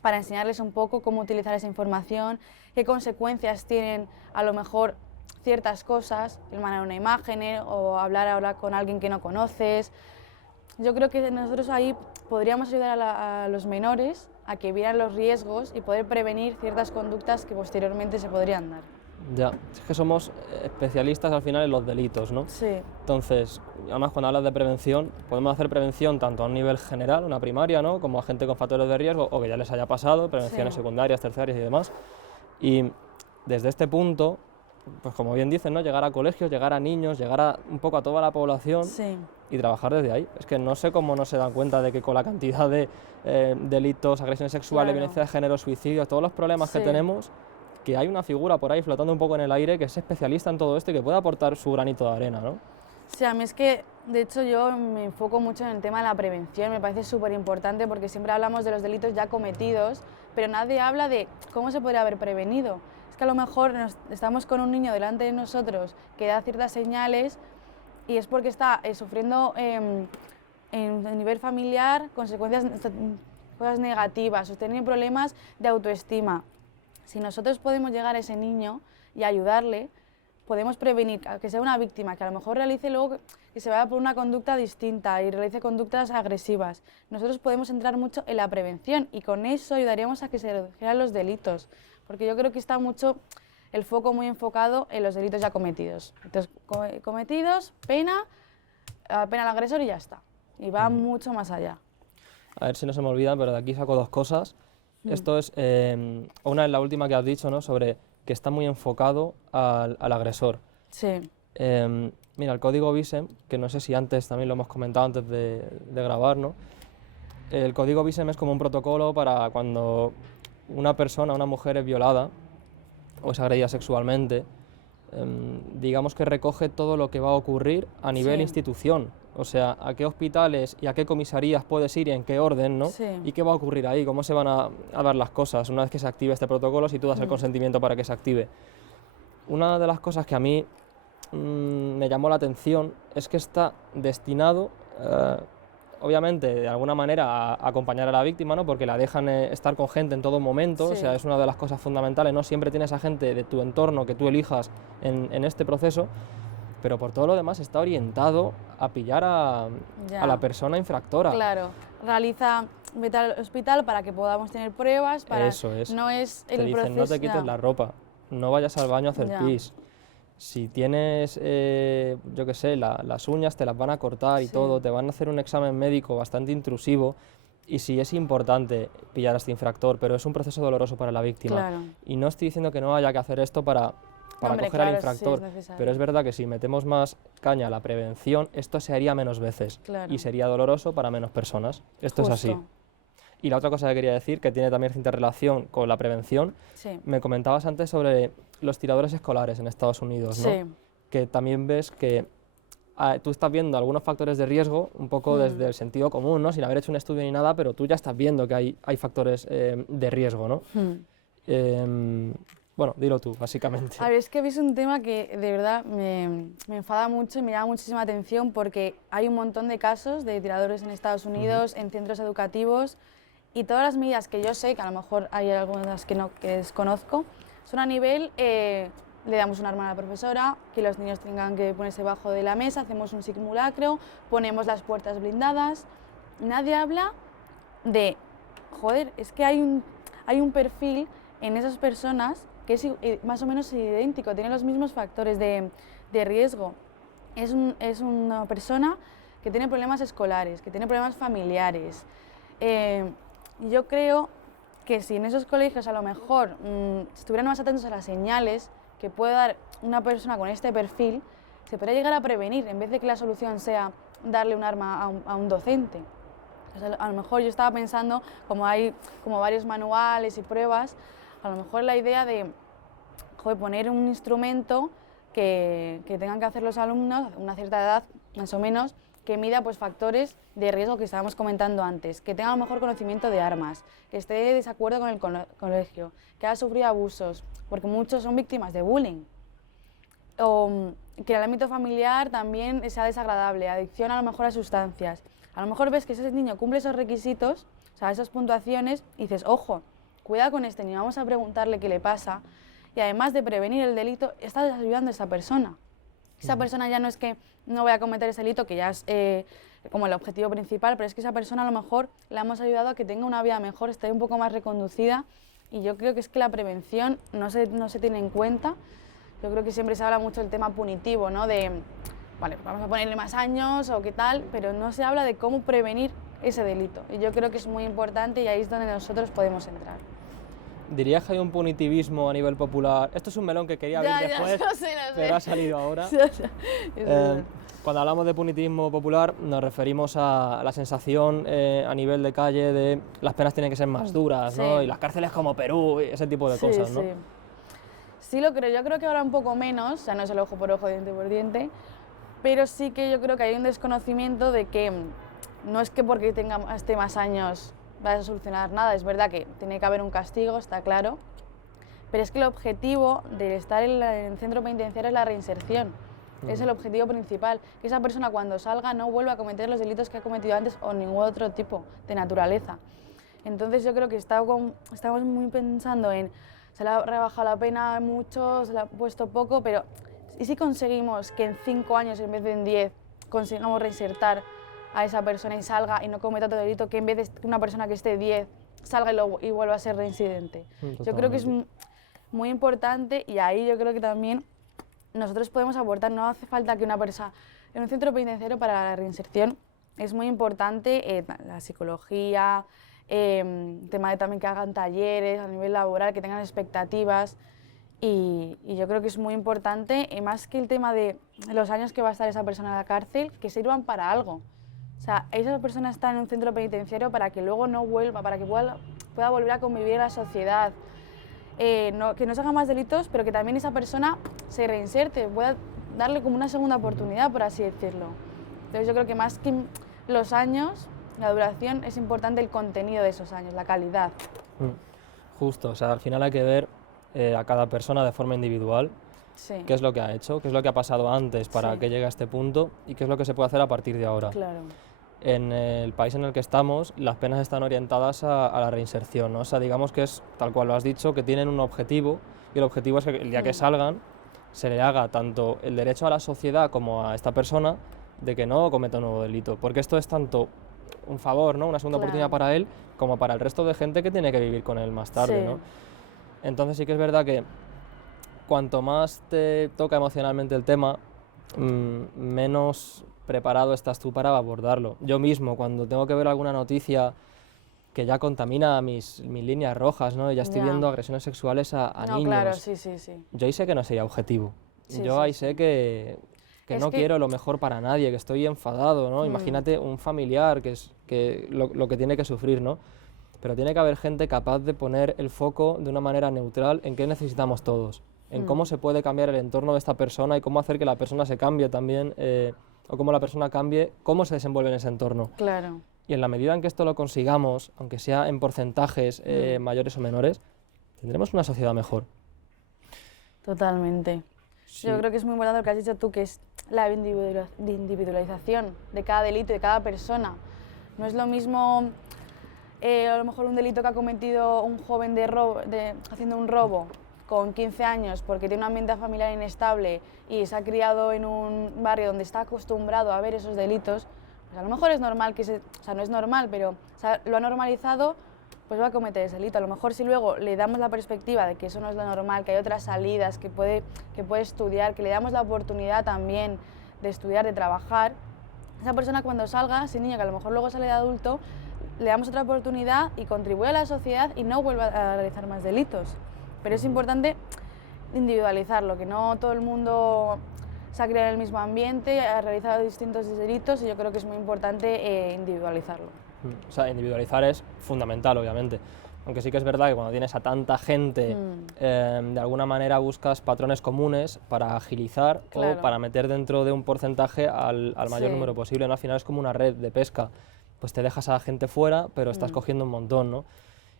para enseñarles un poco cómo utilizar esa información, qué consecuencias tienen a lo mejor ciertas cosas, el mandar una imagen o hablar ahora con alguien que no conoces. Yo creo que nosotros ahí podríamos ayudar a los menores a que vieran los riesgos y poder prevenir ciertas conductas que posteriormente se podrían dar. Ya, es que somos especialistas al final en los delitos, ¿no? Sí. Entonces, además cuando hablas de prevención, podemos hacer prevención tanto a un nivel general, una primaria, ¿no? Como a gente con factores de riesgo o que ya les haya pasado, prevenciones secundarias, terciarias y demás. Y desde este punto, pues como bien dicen, ¿no? Llegar a colegios, llegar a niños, llegar un poco a toda la población y trabajar desde ahí. Es que no sé cómo no se dan cuenta de que con la cantidad de delitos, agresiones sexuales, violencia de género, suicidios, todos los problemas que tenemos, que hay una figura por ahí flotando un poco en el aire que es especialista en todo esto y que puede aportar su granito de arena, ¿no? Sí, a mí es que, de hecho, yo me enfoco mucho en el tema de la prevención, me parece súper importante porque siempre hablamos de los delitos ya cometidos, pero nadie habla de cómo se podría haber prevenido. Es que a lo mejor estamos con un niño delante de nosotros que da ciertas señales y es porque está sufriendo en nivel familiar consecuencias, cosas negativas, o tiene problemas de autoestima. Si nosotros podemos llegar a ese niño y ayudarle, podemos prevenir que sea una víctima, que a lo mejor realice luego que se vaya por una conducta distinta y realice conductas agresivas. Nosotros podemos entrar mucho en la prevención y con eso ayudaríamos a que se redujeran los delitos, porque yo creo que está mucho el foco muy enfocado en los delitos ya cometidos. Entonces, cometidos, pena al agresor y ya está. Y va mucho más allá. A ver si no se me olvida, pero de aquí saco dos cosas. Esto es, una es la última que has dicho, ¿no? Sobre que está muy enfocado al agresor. Sí. Mira, el código Visem, que no sé si antes también lo hemos comentado antes de grabar, ¿no? El código Visem es como un protocolo para cuando una persona, una mujer es violada o es agredida sexualmente, digamos que recoge todo lo que va a ocurrir a nivel institución. O sea, a qué hospitales y a qué comisarías puedes ir y en qué orden, ¿no? Sí. Y qué va a ocurrir ahí, cómo se van a dar las cosas una vez que se active este protocolo, si tú das el consentimiento para que se active. Una de las cosas que a mí me llamó la atención es que está destinado, obviamente, de alguna manera a acompañar a la víctima, ¿no? Porque la dejan estar con gente en todo momento, o sea, es una de las cosas fundamentales, ¿no? Siempre tienes a gente de tu entorno que tú elijas en este proceso, pero por todo lo demás está orientado a pillar a la persona infractora. Claro, vete al hospital para que podamos tener pruebas, para... Eso es. No es te el dicen, proceso... no te quites la ropa, no vayas al baño a hacer pis. Si tienes, yo qué sé, las uñas te las van a cortar y todo, te van a hacer un examen médico bastante intrusivo y sí es importante pillar a este infractor, pero es un proceso doloroso para la víctima. Claro. Y no estoy diciendo que no haya que hacer esto para coger al infractor, pero es verdad que si metemos más caña a la prevención, esto se haría menos veces y sería doloroso para menos personas. Esto es así. Y la otra cosa que quería decir, que tiene también cierta relación con la prevención, me comentabas antes sobre los tiradores escolares en Estados Unidos, ¿no? Que también ves que tú estás viendo algunos factores de riesgo, un poco desde el sentido común, ¿no? Sin haber hecho un estudio ni nada, pero tú ya estás viendo que hay factores de riesgo, ¿no? Bueno, dilo tú, básicamente. A ver, es que ves un tema que de verdad me enfada mucho y me llama muchísima atención porque hay un montón de casos de tiradores en Estados Unidos, en centros educativos, y todas las medidas que yo sé, que a lo mejor hay algunas que desconozco, son a nivel, le damos un arma a la profesora, que los niños tengan que ponerse debajo de la mesa, hacemos un simulacro, ponemos las puertas blindadas. Nadie habla de, joder, es que hay un perfil en esas personas que es más o menos idéntico, tiene los mismos factores de riesgo. Es una persona que tiene problemas escolares, que tiene problemas familiares. Yo creo que si en esos colegios a lo mejor estuvieran más atentos a las señales que puede dar una persona con este perfil, se podría llegar a prevenir, en vez de que la solución sea darle un arma a un docente. O sea, a lo mejor yo estaba pensando, como hay varios manuales y pruebas, a lo mejor la idea de poner un instrumento que tengan que hacer los alumnos a una cierta edad, más o menos, que mida pues, factores de riesgo que estábamos comentando antes, que tenga a lo mejor conocimiento de armas, que esté de desacuerdo con el colegio, que haya sufrido abusos, porque muchos son víctimas de bullying, o que en el ámbito familiar también sea desagradable, adicción a lo mejor a sustancias. A lo mejor ves que ese niño cumple esos requisitos, o sea, esas puntuaciones, y dices, ojo, cuidado con este niño, vamos a preguntarle qué le pasa, y además de prevenir el delito, estás ayudando a esa persona. Esa persona ya no es que no voy a cometer ese delito, que ya es como el objetivo principal, pero es que esa persona a lo mejor la hemos ayudado a que tenga una vida mejor, esté un poco más reconducida, y yo creo que es que la prevención no se tiene en cuenta. Yo creo que siempre se habla mucho del tema punitivo, ¿no? De, vale, vamos a ponerle más años o qué tal, pero no se habla de cómo prevenir ese delito, y yo creo que es muy importante y ahí es donde nosotros podemos entrar. ¿Dirías que hay un punitivismo a nivel popular? Esto es un melón que quería abrir después, lo sé. pero ha salido ahora. Cuando hablamos de punitivismo popular nos referimos a la sensación a nivel de calle de las penas tienen que ser más duras, ¿no? Y las cárceles como Perú, y ese tipo de cosas, ¿no? Sí lo creo, yo creo que ahora un poco menos, o sea, no es el ojo por ojo, diente por diente, pero sí que yo creo que hay un desconocimiento de que no es que porque esté más años vayas a solucionar nada, es verdad que tiene que haber un castigo, está claro, pero es que el objetivo de estar en el centro penitenciario es la reinserción, es el objetivo principal, que esa persona cuando salga no vuelva a cometer los delitos que ha cometido antes o ningún otro tipo de naturaleza. Entonces yo creo que estamos muy pensando en, se le ha rebajado la pena mucho, se le ha puesto poco, pero ¿y si conseguimos que en 5 años en vez de en 10 consigamos reinsertar a esa persona y salga y no cometa otro delito, que en vez de una persona que esté 10 salga y vuelva a ser reincidente? Yo creo que es muy importante y ahí yo creo que también nosotros podemos aportar, no hace falta que una persona en un centro penitenciario para la reinserción es muy importante la psicología, tema de también que hagan talleres a nivel laboral, que tengan expectativas y yo creo que es muy importante, más que el tema de los años que va a estar esa persona en la cárcel, que sirvan para algo. O sea, esa persona está en un centro penitenciario para que luego no vuelva, para que pueda volver a convivir en la sociedad, que no se hagan más delitos, pero que también esa persona se reinserte, pueda darle como una segunda oportunidad, por así decirlo. Entonces yo creo que más que los años, la duración, es importante el contenido de esos años, la calidad. Justo, o sea, al final hay que ver a cada persona de forma individual qué es lo que ha hecho, qué es lo que ha pasado antes para que llegue a este punto y qué es lo que se puede hacer a partir de ahora. Claro. En el país en el que estamos, las penas están orientadas a la reinserción, ¿no? O sea, digamos que es, tal cual lo has dicho, que tienen un objetivo y el objetivo es que el día que salgan se le haga tanto el derecho a la sociedad como a esta persona de que no cometa un nuevo delito, porque esto es tanto un favor, ¿no? Una segunda oportunidad para él como para el resto de gente que tiene que vivir con él más tarde, ¿no? Entonces sí que es verdad que cuanto más te toca emocionalmente el tema, menos preparado estás tú para abordarlo. Yo mismo, cuando tengo que ver alguna noticia que ya contamina mis líneas rojas, ¿no? Y ya estoy viendo agresiones sexuales a niños. Claro, sí. Yo ahí sé que no sería objetivo. Yo ahí sé que no quiero lo mejor para nadie, que estoy enfadado, ¿no? Imagínate un familiar que lo que tiene que sufrir, ¿no? Pero tiene que haber gente capaz de poner el foco de una manera neutral en qué necesitamos todos, en cómo se puede cambiar el entorno de esta persona y cómo hacer que la persona se cambie también, o cómo la persona cambie, cómo se desenvuelve en ese entorno. Claro. Y en la medida en que esto lo consigamos, aunque sea en porcentajes mayores o menores, tendremos una sociedad mejor. Totalmente. Sí. Yo creo que es muy importante lo que has dicho tú, que es la individualización de cada delito, de cada persona. No es lo mismo, a lo mejor un delito que ha cometido un joven haciendo un robo con 15 años porque tiene un ambiente familiar inestable y se ha criado en un barrio donde está acostumbrado a ver esos delitos, pues a lo mejor es normal o sea, no es normal, pero lo ha normalizado, pues va a cometer ese delito. A lo mejor si luego le damos la perspectiva de que eso no es lo normal, que hay otras salidas, que puede estudiar, que le damos la oportunidad también de estudiar, de trabajar, esa persona cuando salga, ese niño que a lo mejor luego sale de adulto, le damos otra oportunidad y contribuye a la sociedad y no vuelve a realizar más delitos. Pero es importante individualizarlo, que no todo el mundo se ha criado en el mismo ambiente, ha realizado distintos delitos y yo creo que es muy importante individualizarlo. O sea, individualizar es fundamental, obviamente. Aunque sí que es verdad que cuando tienes a tanta gente, de alguna manera buscas patrones comunes para agilizar o para meter dentro de un porcentaje al mayor número posible, ¿no? Al final es como una red de pesca. Pues te dejas a la gente fuera, pero estás cogiendo un montón, ¿no?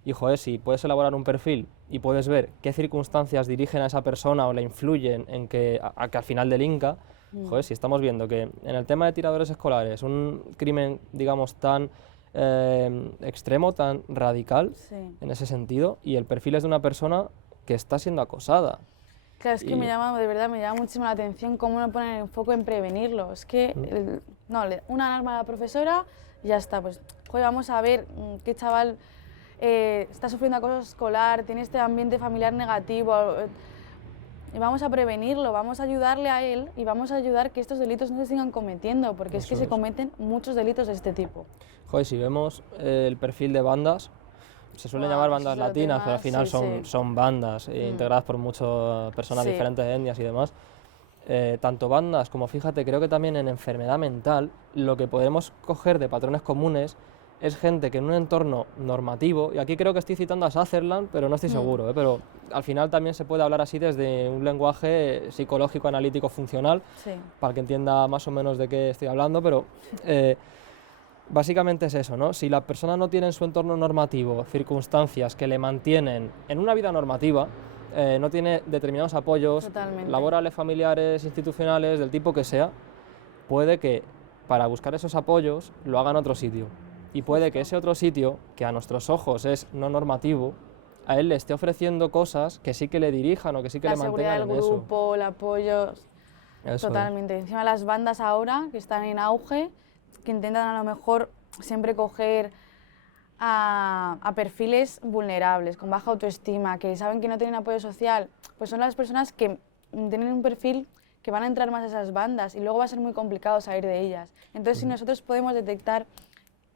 Y, joder, si puedes elaborar un perfil y puedes ver qué circunstancias dirigen a esa persona o le influyen en que al final delinca, joder, si estamos viendo que en el tema de tiradores escolares, un crimen, digamos, tan extremo, tan radical en ese sentido, y el perfil es de una persona que está siendo acosada. Claro, es que me llama muchísimo la atención cómo no ponen el foco en prevenirlo. Es que, una alarma a la profesora y ya está. Pues, joder, vamos a ver qué chaval está sufriendo acoso escolar, tiene este ambiente familiar negativo, y vamos a prevenirlo, vamos a ayudarle a él y vamos a ayudar que estos delitos no se sigan cometiendo, porque es que se cometen muchos delitos de este tipo. Joder, si vemos el perfil de bandas, se suelen llamar bandas latinas, pero al final son bandas integradas por muchas personas diferentes etnias y demás. Tanto bandas como, fíjate, creo que también en enfermedad mental, lo que podemos coger de patrones comunes es gente que en un entorno normativo, y aquí creo que estoy citando a Sutherland, pero no estoy seguro, pero al final también se puede hablar así desde un lenguaje psicológico, analítico, funcional, para que entienda más o menos de qué estoy hablando, pero básicamente es eso, ¿no? Si la persona no tiene en su entorno normativo circunstancias que le mantienen en una vida normativa, no tiene determinados apoyos laborales, familiares, institucionales, del tipo que sea, puede que para buscar esos apoyos lo haga en otro sitio. Y puede que ese otro sitio, que a nuestros ojos es no normativo, a él le esté ofreciendo cosas que sí que le dirijan o que sí que le mantengan en eso. La seguridad del grupo, el apoyo, totalmente. Encima las bandas ahora, que están en auge, que intentan a lo mejor siempre coger a perfiles vulnerables, con baja autoestima, que saben que no tienen apoyo social, pues son las personas que tienen un perfil que van a entrar más a esas bandas y luego va a ser muy complicado salir de ellas. Entonces, si nosotros podemos detectar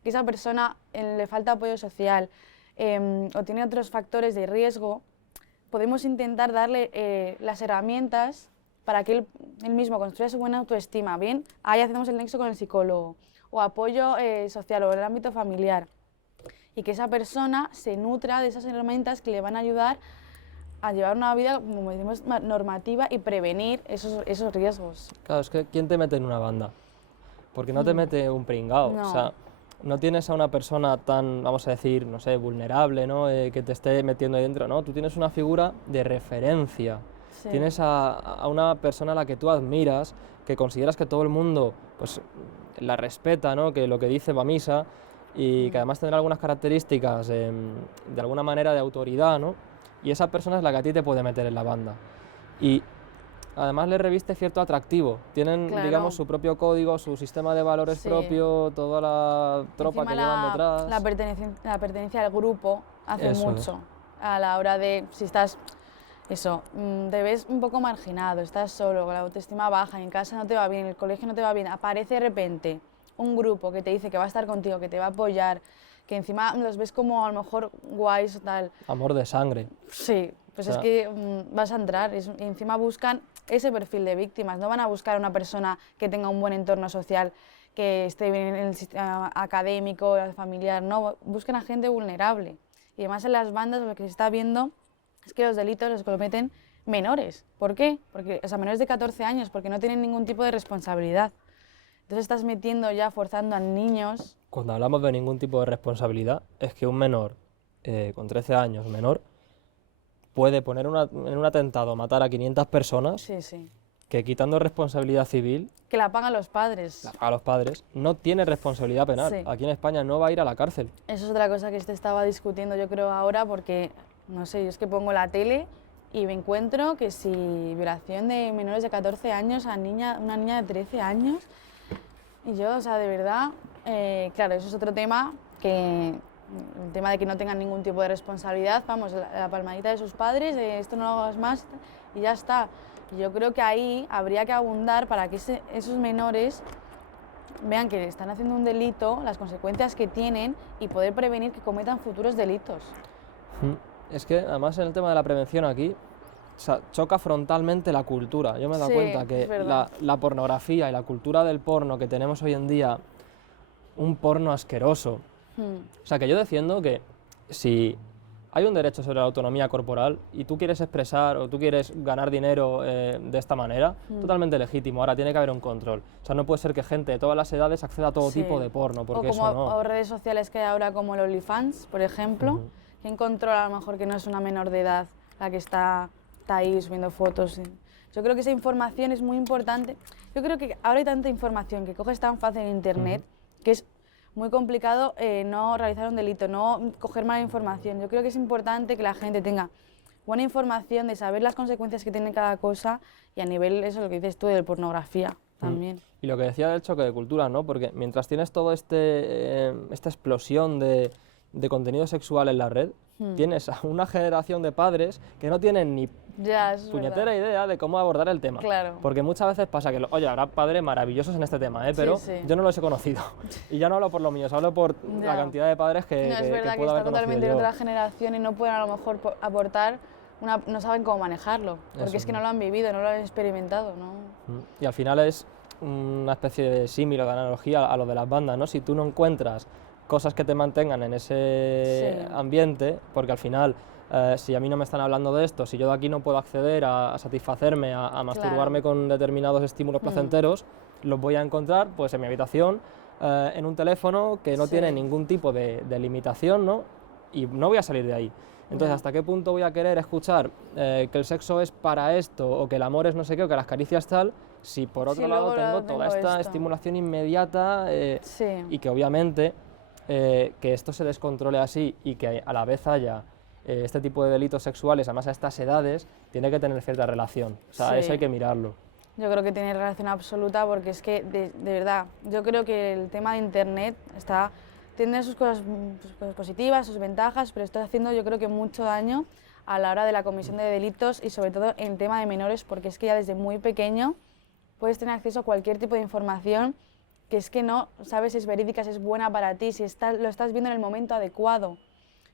que esa persona le falta apoyo social o tiene otros factores de riesgo, podemos intentar darle las herramientas para que él mismo construya su buena autoestima. Bien, ahí hacemos el nexo con el psicólogo, o apoyo social o el ámbito familiar, y que esa persona se nutra de esas herramientas que le van a ayudar a llevar una vida, como decimos, normativa y prevenir esos riesgos. Claro, es que ¿quién te mete en una banda? Porque no te mete un pringao, No. O sea, no tienes a una persona tan, vamos a decir, no sé, vulnerable, ¿no? Que te esté metiendo ahí dentro, ¿no? Tú tienes una figura de referencia, tienes a una persona a la que tú admiras, que consideras que todo el mundo pues, la respeta, ¿no? Que lo que dice va a misa, y que además tendrá algunas características de alguna manera de autoridad, ¿no? Y esa persona es la que a ti te puede meter en la banda. Y además le reviste cierto atractivo. Tienen, digamos, su propio código, su sistema de valores propio, toda la tropa que llevan detrás. La pertenencia al grupo hace mucho a la hora de, si estás, te ves un poco marginado, estás solo, con la autoestima baja, en casa no te va bien, en el colegio no te va bien, aparece de repente un grupo que te dice que va a estar contigo, que te va a apoyar, que encima los ves como a lo mejor guays o tal. Amor de sangre. Sí, pues es que vas a entrar y encima buscan ese perfil de víctimas, no van a buscar una persona que tenga un buen entorno social, que esté bien en el sistema académico, familiar, no, buscan a gente vulnerable. Y además en las bandas lo que se está viendo es que los delitos los cometen menores. ¿Por qué? Porque, menores de 14 años, porque no tienen ningún tipo de responsabilidad. Entonces estás metiendo ya, forzando a niños. Cuando hablamos de ningún tipo de responsabilidad, es que un menor, con 13 años menor, puede poner en un atentado, matar a 500 personas, que quitando responsabilidad civil... Que la pagan los padres. La pagan los padres, no tiene responsabilidad penal. Aquí en España no va a ir a la cárcel. Eso es otra cosa que se estaba discutiendo yo creo ahora, porque, no sé, yo es que pongo la tele y me encuentro que si violación de menores de 14 años a una niña de 13 años... Y yo, de verdad, claro, eso es otro tema, el tema de que no tengan ningún tipo de responsabilidad, vamos, la palmadita de sus padres, esto no lo hagas más y ya está. Y yo creo que ahí habría que abundar para que esos menores vean que están haciendo un delito, las consecuencias que tienen y poder prevenir que cometan futuros delitos. Es que además en el tema de la prevención aquí, choca frontalmente la cultura. Yo me he dado cuenta que la pornografía y la cultura del porno que tenemos hoy en día, un porno asqueroso. O sea, que yo defiendo que si hay un derecho sobre la autonomía corporal y tú quieres expresar o tú quieres ganar dinero de esta manera, totalmente legítimo. Ahora tiene que haber un control. O sea, no puede ser que gente de todas las edades acceda a todo tipo de porno, porque eso no. O redes sociales que hay ahora como el OnlyFans, por ejemplo. ¿Quién controla a lo mejor que no es una menor de edad la que está ahí subiendo fotos? Yo creo que esa información es muy importante. Yo creo que ahora hay tanta información que coges tan fácil en internet que es muy complicado no realizar un delito, no coger mala información. Yo creo que es importante que la gente tenga buena información de saber las consecuencias que tiene cada cosa y a nivel, eso lo que dices tú, de pornografía también. Y lo que decía del choque de cultura, ¿no? Porque mientras tienes todo esta explosión de contenido sexual en la red, tienes a una generación de padres que no tienen ni puñetera idea de cómo abordar el tema. Claro. Porque muchas veces pasa que, oye, habrá padres maravillosos en este tema, pero yo no los he conocido. Y ya no hablo por los míos, hablo por la cantidad de padres que no, es verdad que está totalmente en otra generación y no pueden a lo mejor aportar, no saben cómo manejarlo, porque es que no lo han vivido, no lo han experimentado, ¿no? Y al final es una especie de símil o de analogía a lo de las bandas, ¿no? Si tú no encuentras cosas que te mantengan en ese ambiente, porque al final, si a mí no me están hablando de esto, si yo de aquí no puedo acceder a satisfacerme, a masturbarme con determinados estímulos placenteros, los voy a encontrar pues en mi habitación, en un teléfono que no tiene ningún tipo de limitación, ¿no? Y no voy a salir de ahí. Entonces, ¿hasta qué punto voy a querer escuchar que el sexo es para esto, o que el amor es no sé qué, o que las caricias tal, si por otro lado tengo toda esta estimulación inmediata y que obviamente que esto se descontrole así y que a la vez haya este tipo de delitos sexuales, además a estas edades, tiene que tener cierta relación. O sea, eso hay que mirarlo. Yo creo que tiene relación absoluta, porque es que, de verdad, yo creo que el tema de Internet tiene sus cosas positivas, sus ventajas, pero está haciendo, yo creo que mucho daño a la hora de la comisión de delitos y sobre todo en tema de menores, porque es que ya desde muy pequeño puedes tener acceso a cualquier tipo de información que es que no sabes si es verídica, si es buena para ti, si lo estás viendo en el momento adecuado.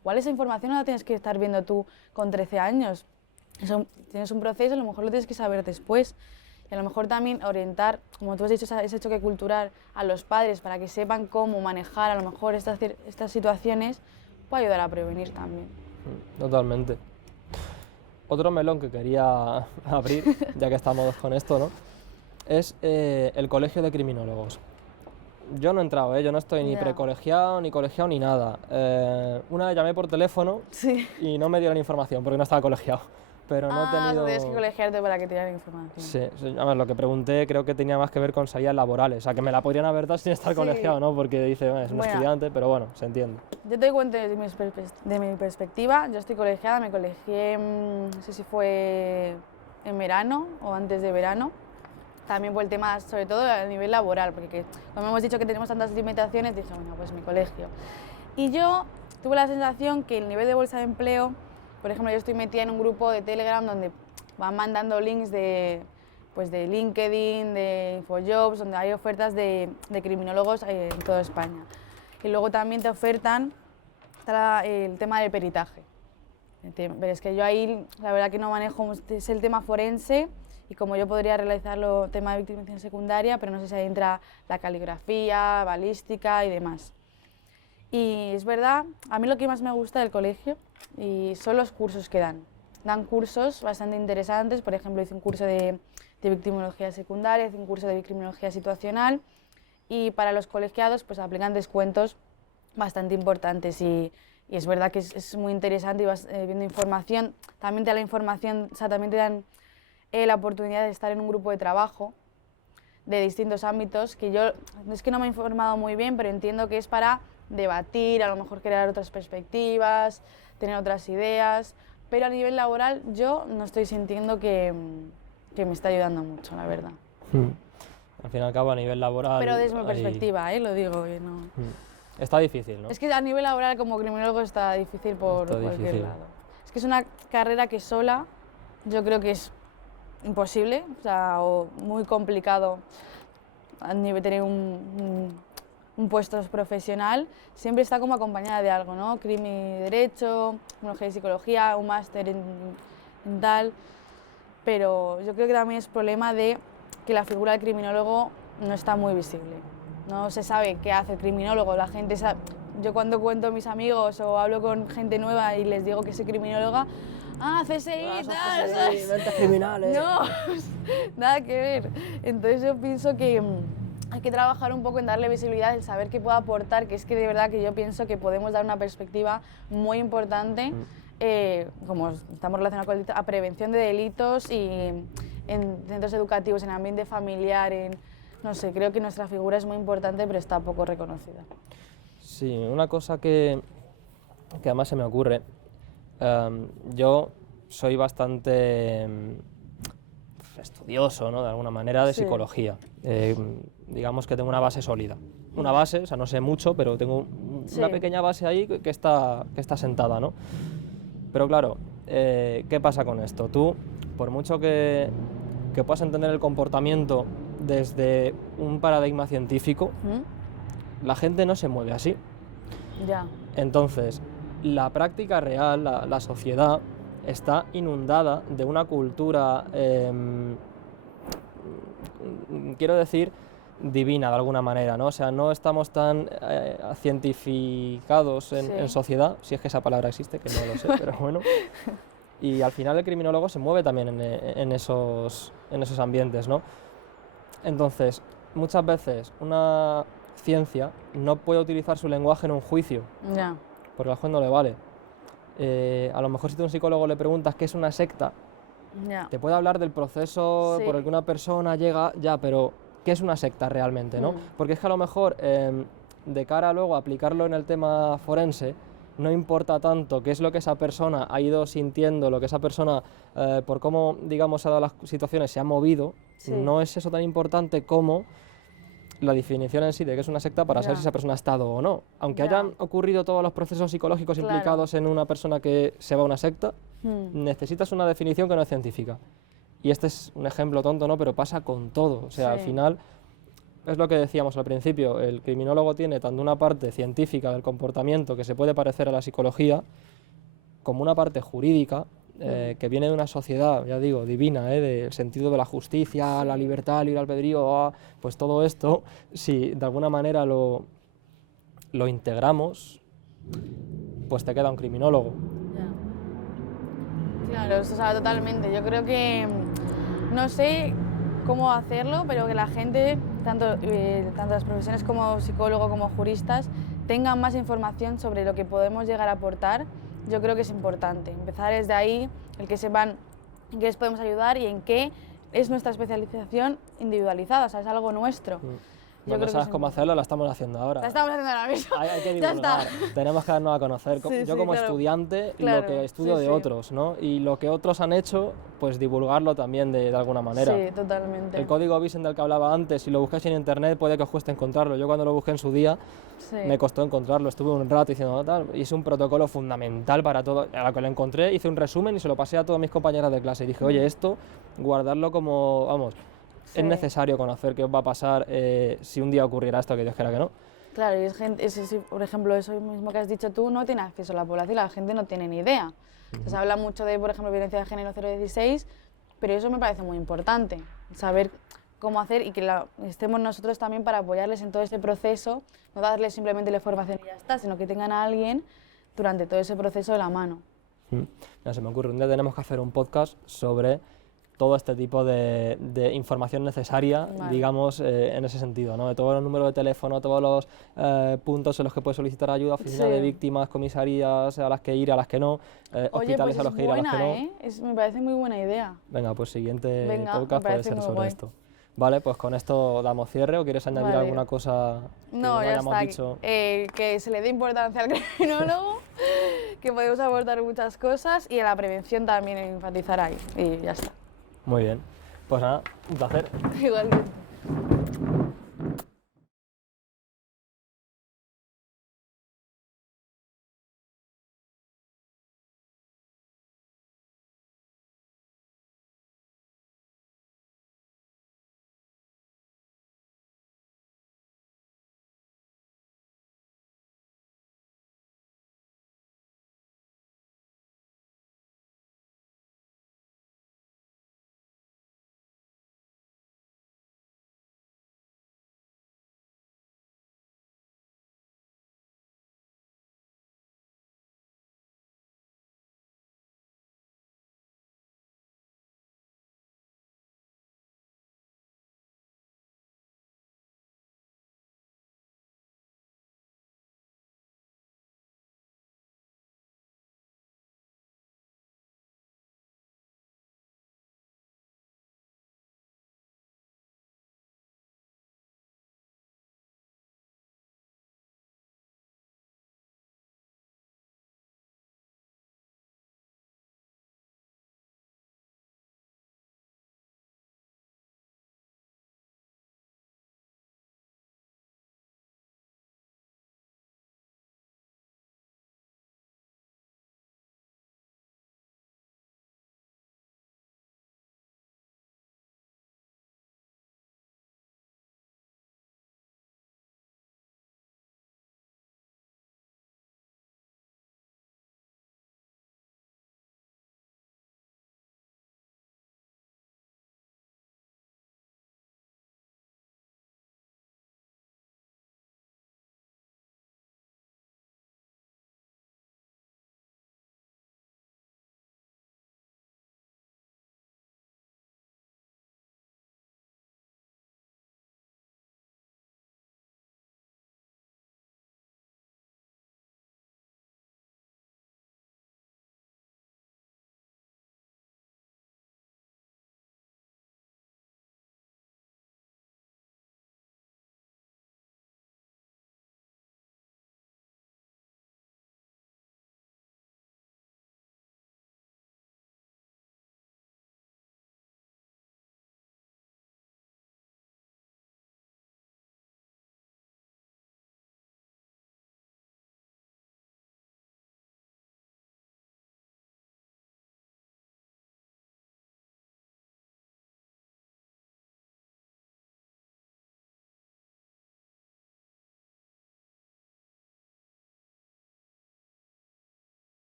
Igual esa información no la tienes que estar viendo tú con 13 años. Tienes un proceso, a lo mejor lo tienes que saber después. Y a lo mejor también orientar, como tú has dicho, ese choque cultural a los padres para que sepan cómo manejar a lo mejor estas situaciones, puede ayudar a prevenir también. Totalmente. Otro melón que quería abrir, ya que estamos con esto, ¿no?, es el colegio de criminólogos. Yo no he entrado, yo no estoy ni precolegiado, ni colegiado, ni nada. Una vez llamé por teléfono y no me dieron información porque no estaba colegiado. Pero no he tenido... tienes que colegiarte para que te dieran información. Sí, a ver, lo que pregunté creo que tenía más que ver con salidas laborales, o sea, que me la podrían haber dado sin estar colegiado, ¿no? Porque dice, es un estudiante, pero bueno, se entiende. Yo te doy cuenta de mi perspectiva. Yo estoy colegiada, me colegié, no sé si fue en verano o antes de verano. También por el tema, sobre todo a nivel laboral, porque como hemos dicho que tenemos tantas limitaciones, dije, bueno, pues mi colegio. Y yo tuve la sensación que el nivel de bolsa de empleo, por ejemplo, yo estoy metida en un grupo de Telegram donde van mandando links de LinkedIn, de Infojobs, donde hay ofertas de criminólogos en toda España. Y luego también te ofertan el tema del peritaje. Pero es que yo ahí, la verdad que no manejo, es el tema forense, y como yo podría realizarlo, tema de victimización secundaria, pero no sé si ahí entra la caligrafía, balística y demás. Y es verdad, a mí lo que más me gusta del colegio son los cursos que dan. Dan cursos bastante interesantes, por ejemplo, hice un curso de victimología secundaria, hice un curso de criminología situacional, y para los colegiados pues aplican descuentos bastante importantes, y es verdad que es muy interesante, y vas viendo información, también te da la información, o sea, también te dan la oportunidad de estar en un grupo de trabajo de distintos ámbitos, que yo es que no me he informado muy bien, pero entiendo que es para debatir, a lo mejor crear otras perspectivas, tener otras ideas, pero a nivel laboral yo no estoy sintiendo que me está ayudando mucho, la verdad. Al fin y al cabo, a nivel laboral... Pero desde mi perspectiva, lo digo, que no... Está difícil, ¿no? Es que a nivel laboral como criminólogo está difícil por cualquier lado. Es que es una carrera que sola yo creo que es imposible, o sea, o muy complicado a nivel de tener un puesto profesional. Siempre está como acompañada de algo, ¿no? Derecho, criminología y psicología, un máster en tal, pero yo creo que también es problema de que la figura del criminólogo no está muy visible. No se sabe qué hace el criminólogo, la gente sabe. Yo cuando cuento a mis amigos o hablo con gente nueva y les digo que soy criminóloga, CSI, tal, ¿sabes? Ventas criminales. No, nada que ver. Entonces yo pienso que hay que trabajar un poco en darle visibilidad, el saber qué puede aportar, que es que de verdad que yo pienso que podemos dar una perspectiva muy importante, como estamos relacionados con a prevención de delitos y en centros educativos, en ambiente familiar, no sé, creo que nuestra figura es muy importante, pero está poco reconocida. Sí, una cosa que además se me ocurre, yo soy bastante estudioso, ¿no?, de alguna manera, de psicología. Digamos que tengo una base sólida. Una base, o sea, no sé mucho, pero tengo una pequeña base ahí que está sentada, ¿no? Pero claro, ¿qué pasa con esto? Tú, por mucho que puedas entender el comportamiento desde un paradigma científico, la gente no se mueve así. Ya. Entonces, la práctica real, la sociedad, está inundada de una cultura, quiero decir, divina de alguna manera, ¿no? O sea, no estamos tan cientificados en sociedad, si es que esa palabra existe, que no lo sé, pero bueno. Y al final el criminólogo se mueve también en esos ambientes, ¿no? Entonces, muchas veces una ciencia no puede utilizar su lenguaje en un juicio, porque al juez no le vale. A lo mejor si tú a un psicólogo le preguntas qué es una secta, te puede hablar del proceso por el que una persona llega, pero ¿qué es una secta realmente, no? Porque es que a lo mejor de cara luego a aplicarlo en el tema forense, no importa tanto qué es lo que esa persona ha ido sintiendo, lo que esa persona, por cómo, digamos, ha dado las situaciones, se ha movido, no es eso tan importante como la definición en sí de qué es una secta para saber si esa persona ha estado o no. Aunque hayan ocurrido todos los procesos psicológicos implicados en una persona que se va a una secta, necesitas una definición que no es científica. Y este es un ejemplo tonto, ¿no? Pero pasa con todo. O sea, al final, es lo que decíamos al principio, el criminólogo tiene tanto una parte científica del comportamiento que se puede parecer a la psicología, como una parte jurídica, que viene de una sociedad, ya digo, divina, del sentido de la justicia, la libertad, el libre albedrío, pues todo esto, si de alguna manera lo integramos, pues te queda un criminólogo. Claro, o sea, totalmente. Yo creo que, no sé cómo hacerlo, pero que la gente, tanto las profesiones como psicólogos como juristas, tengan más información sobre lo que podemos llegar a aportar. Yo creo que es importante. Empezar desde ahí, el que sepan en qué les podemos ayudar y en qué es nuestra especialización individualizada, o sea, es algo nuestro. No sabes cómo hacerlo, la estamos haciendo ahora. La estamos haciendo ahora mismo. Hay que divulgar, tenemos que darnos a conocer. Yo como estudiante, lo que estudio de otros, ¿no? Y lo que otros han hecho, pues divulgarlo también de alguna manera. Sí, totalmente. El código Bisen del que hablaba antes, si lo buscáis en internet puede que os cueste encontrarlo. Yo cuando lo busqué en su día, me costó encontrarlo, estuve un rato diciendo tal, y es un protocolo fundamental para todo. A la que lo encontré, hice un resumen y se lo pasé a todas mis compañeras de clase y dije, oye, esto, guardarlo como, vamos, es necesario conocer qué os va a pasar si un día ocurriera esto, que Dios quiera que no. Claro, y es gente, por ejemplo, eso mismo que has dicho tú, no tiene acceso a la población, la gente no tiene ni idea. Se habla mucho de, por ejemplo, violencia de género 016, pero eso me parece muy importante, saber cómo hacer y que estemos nosotros también para apoyarles en todo este proceso, no darles simplemente la información y ya está, sino que tengan a alguien durante todo ese proceso de la mano. Ya se me ocurre, un día tenemos que hacer un podcast sobre todo este tipo de información necesaria, digamos, en ese sentido, ¿no? De todos los números de teléfono, todos los puntos en los que puedes solicitar ayuda, oficina de víctimas, comisarías a las que ir, a las que no, hospitales pues a los que ir, a los que no. Me parece muy buena idea. Venga, pues siguiente podcast puede ser sobre esto. Vale, pues con esto damos cierre, ¿o quieres añadir alguna cosa que no hayamos dicho? Que se le dé importancia al criminólogo, que podemos aportar muchas cosas y a la prevención también enfatizar ahí, y ya está. Muy bien, pues nada, un placer. Igualmente.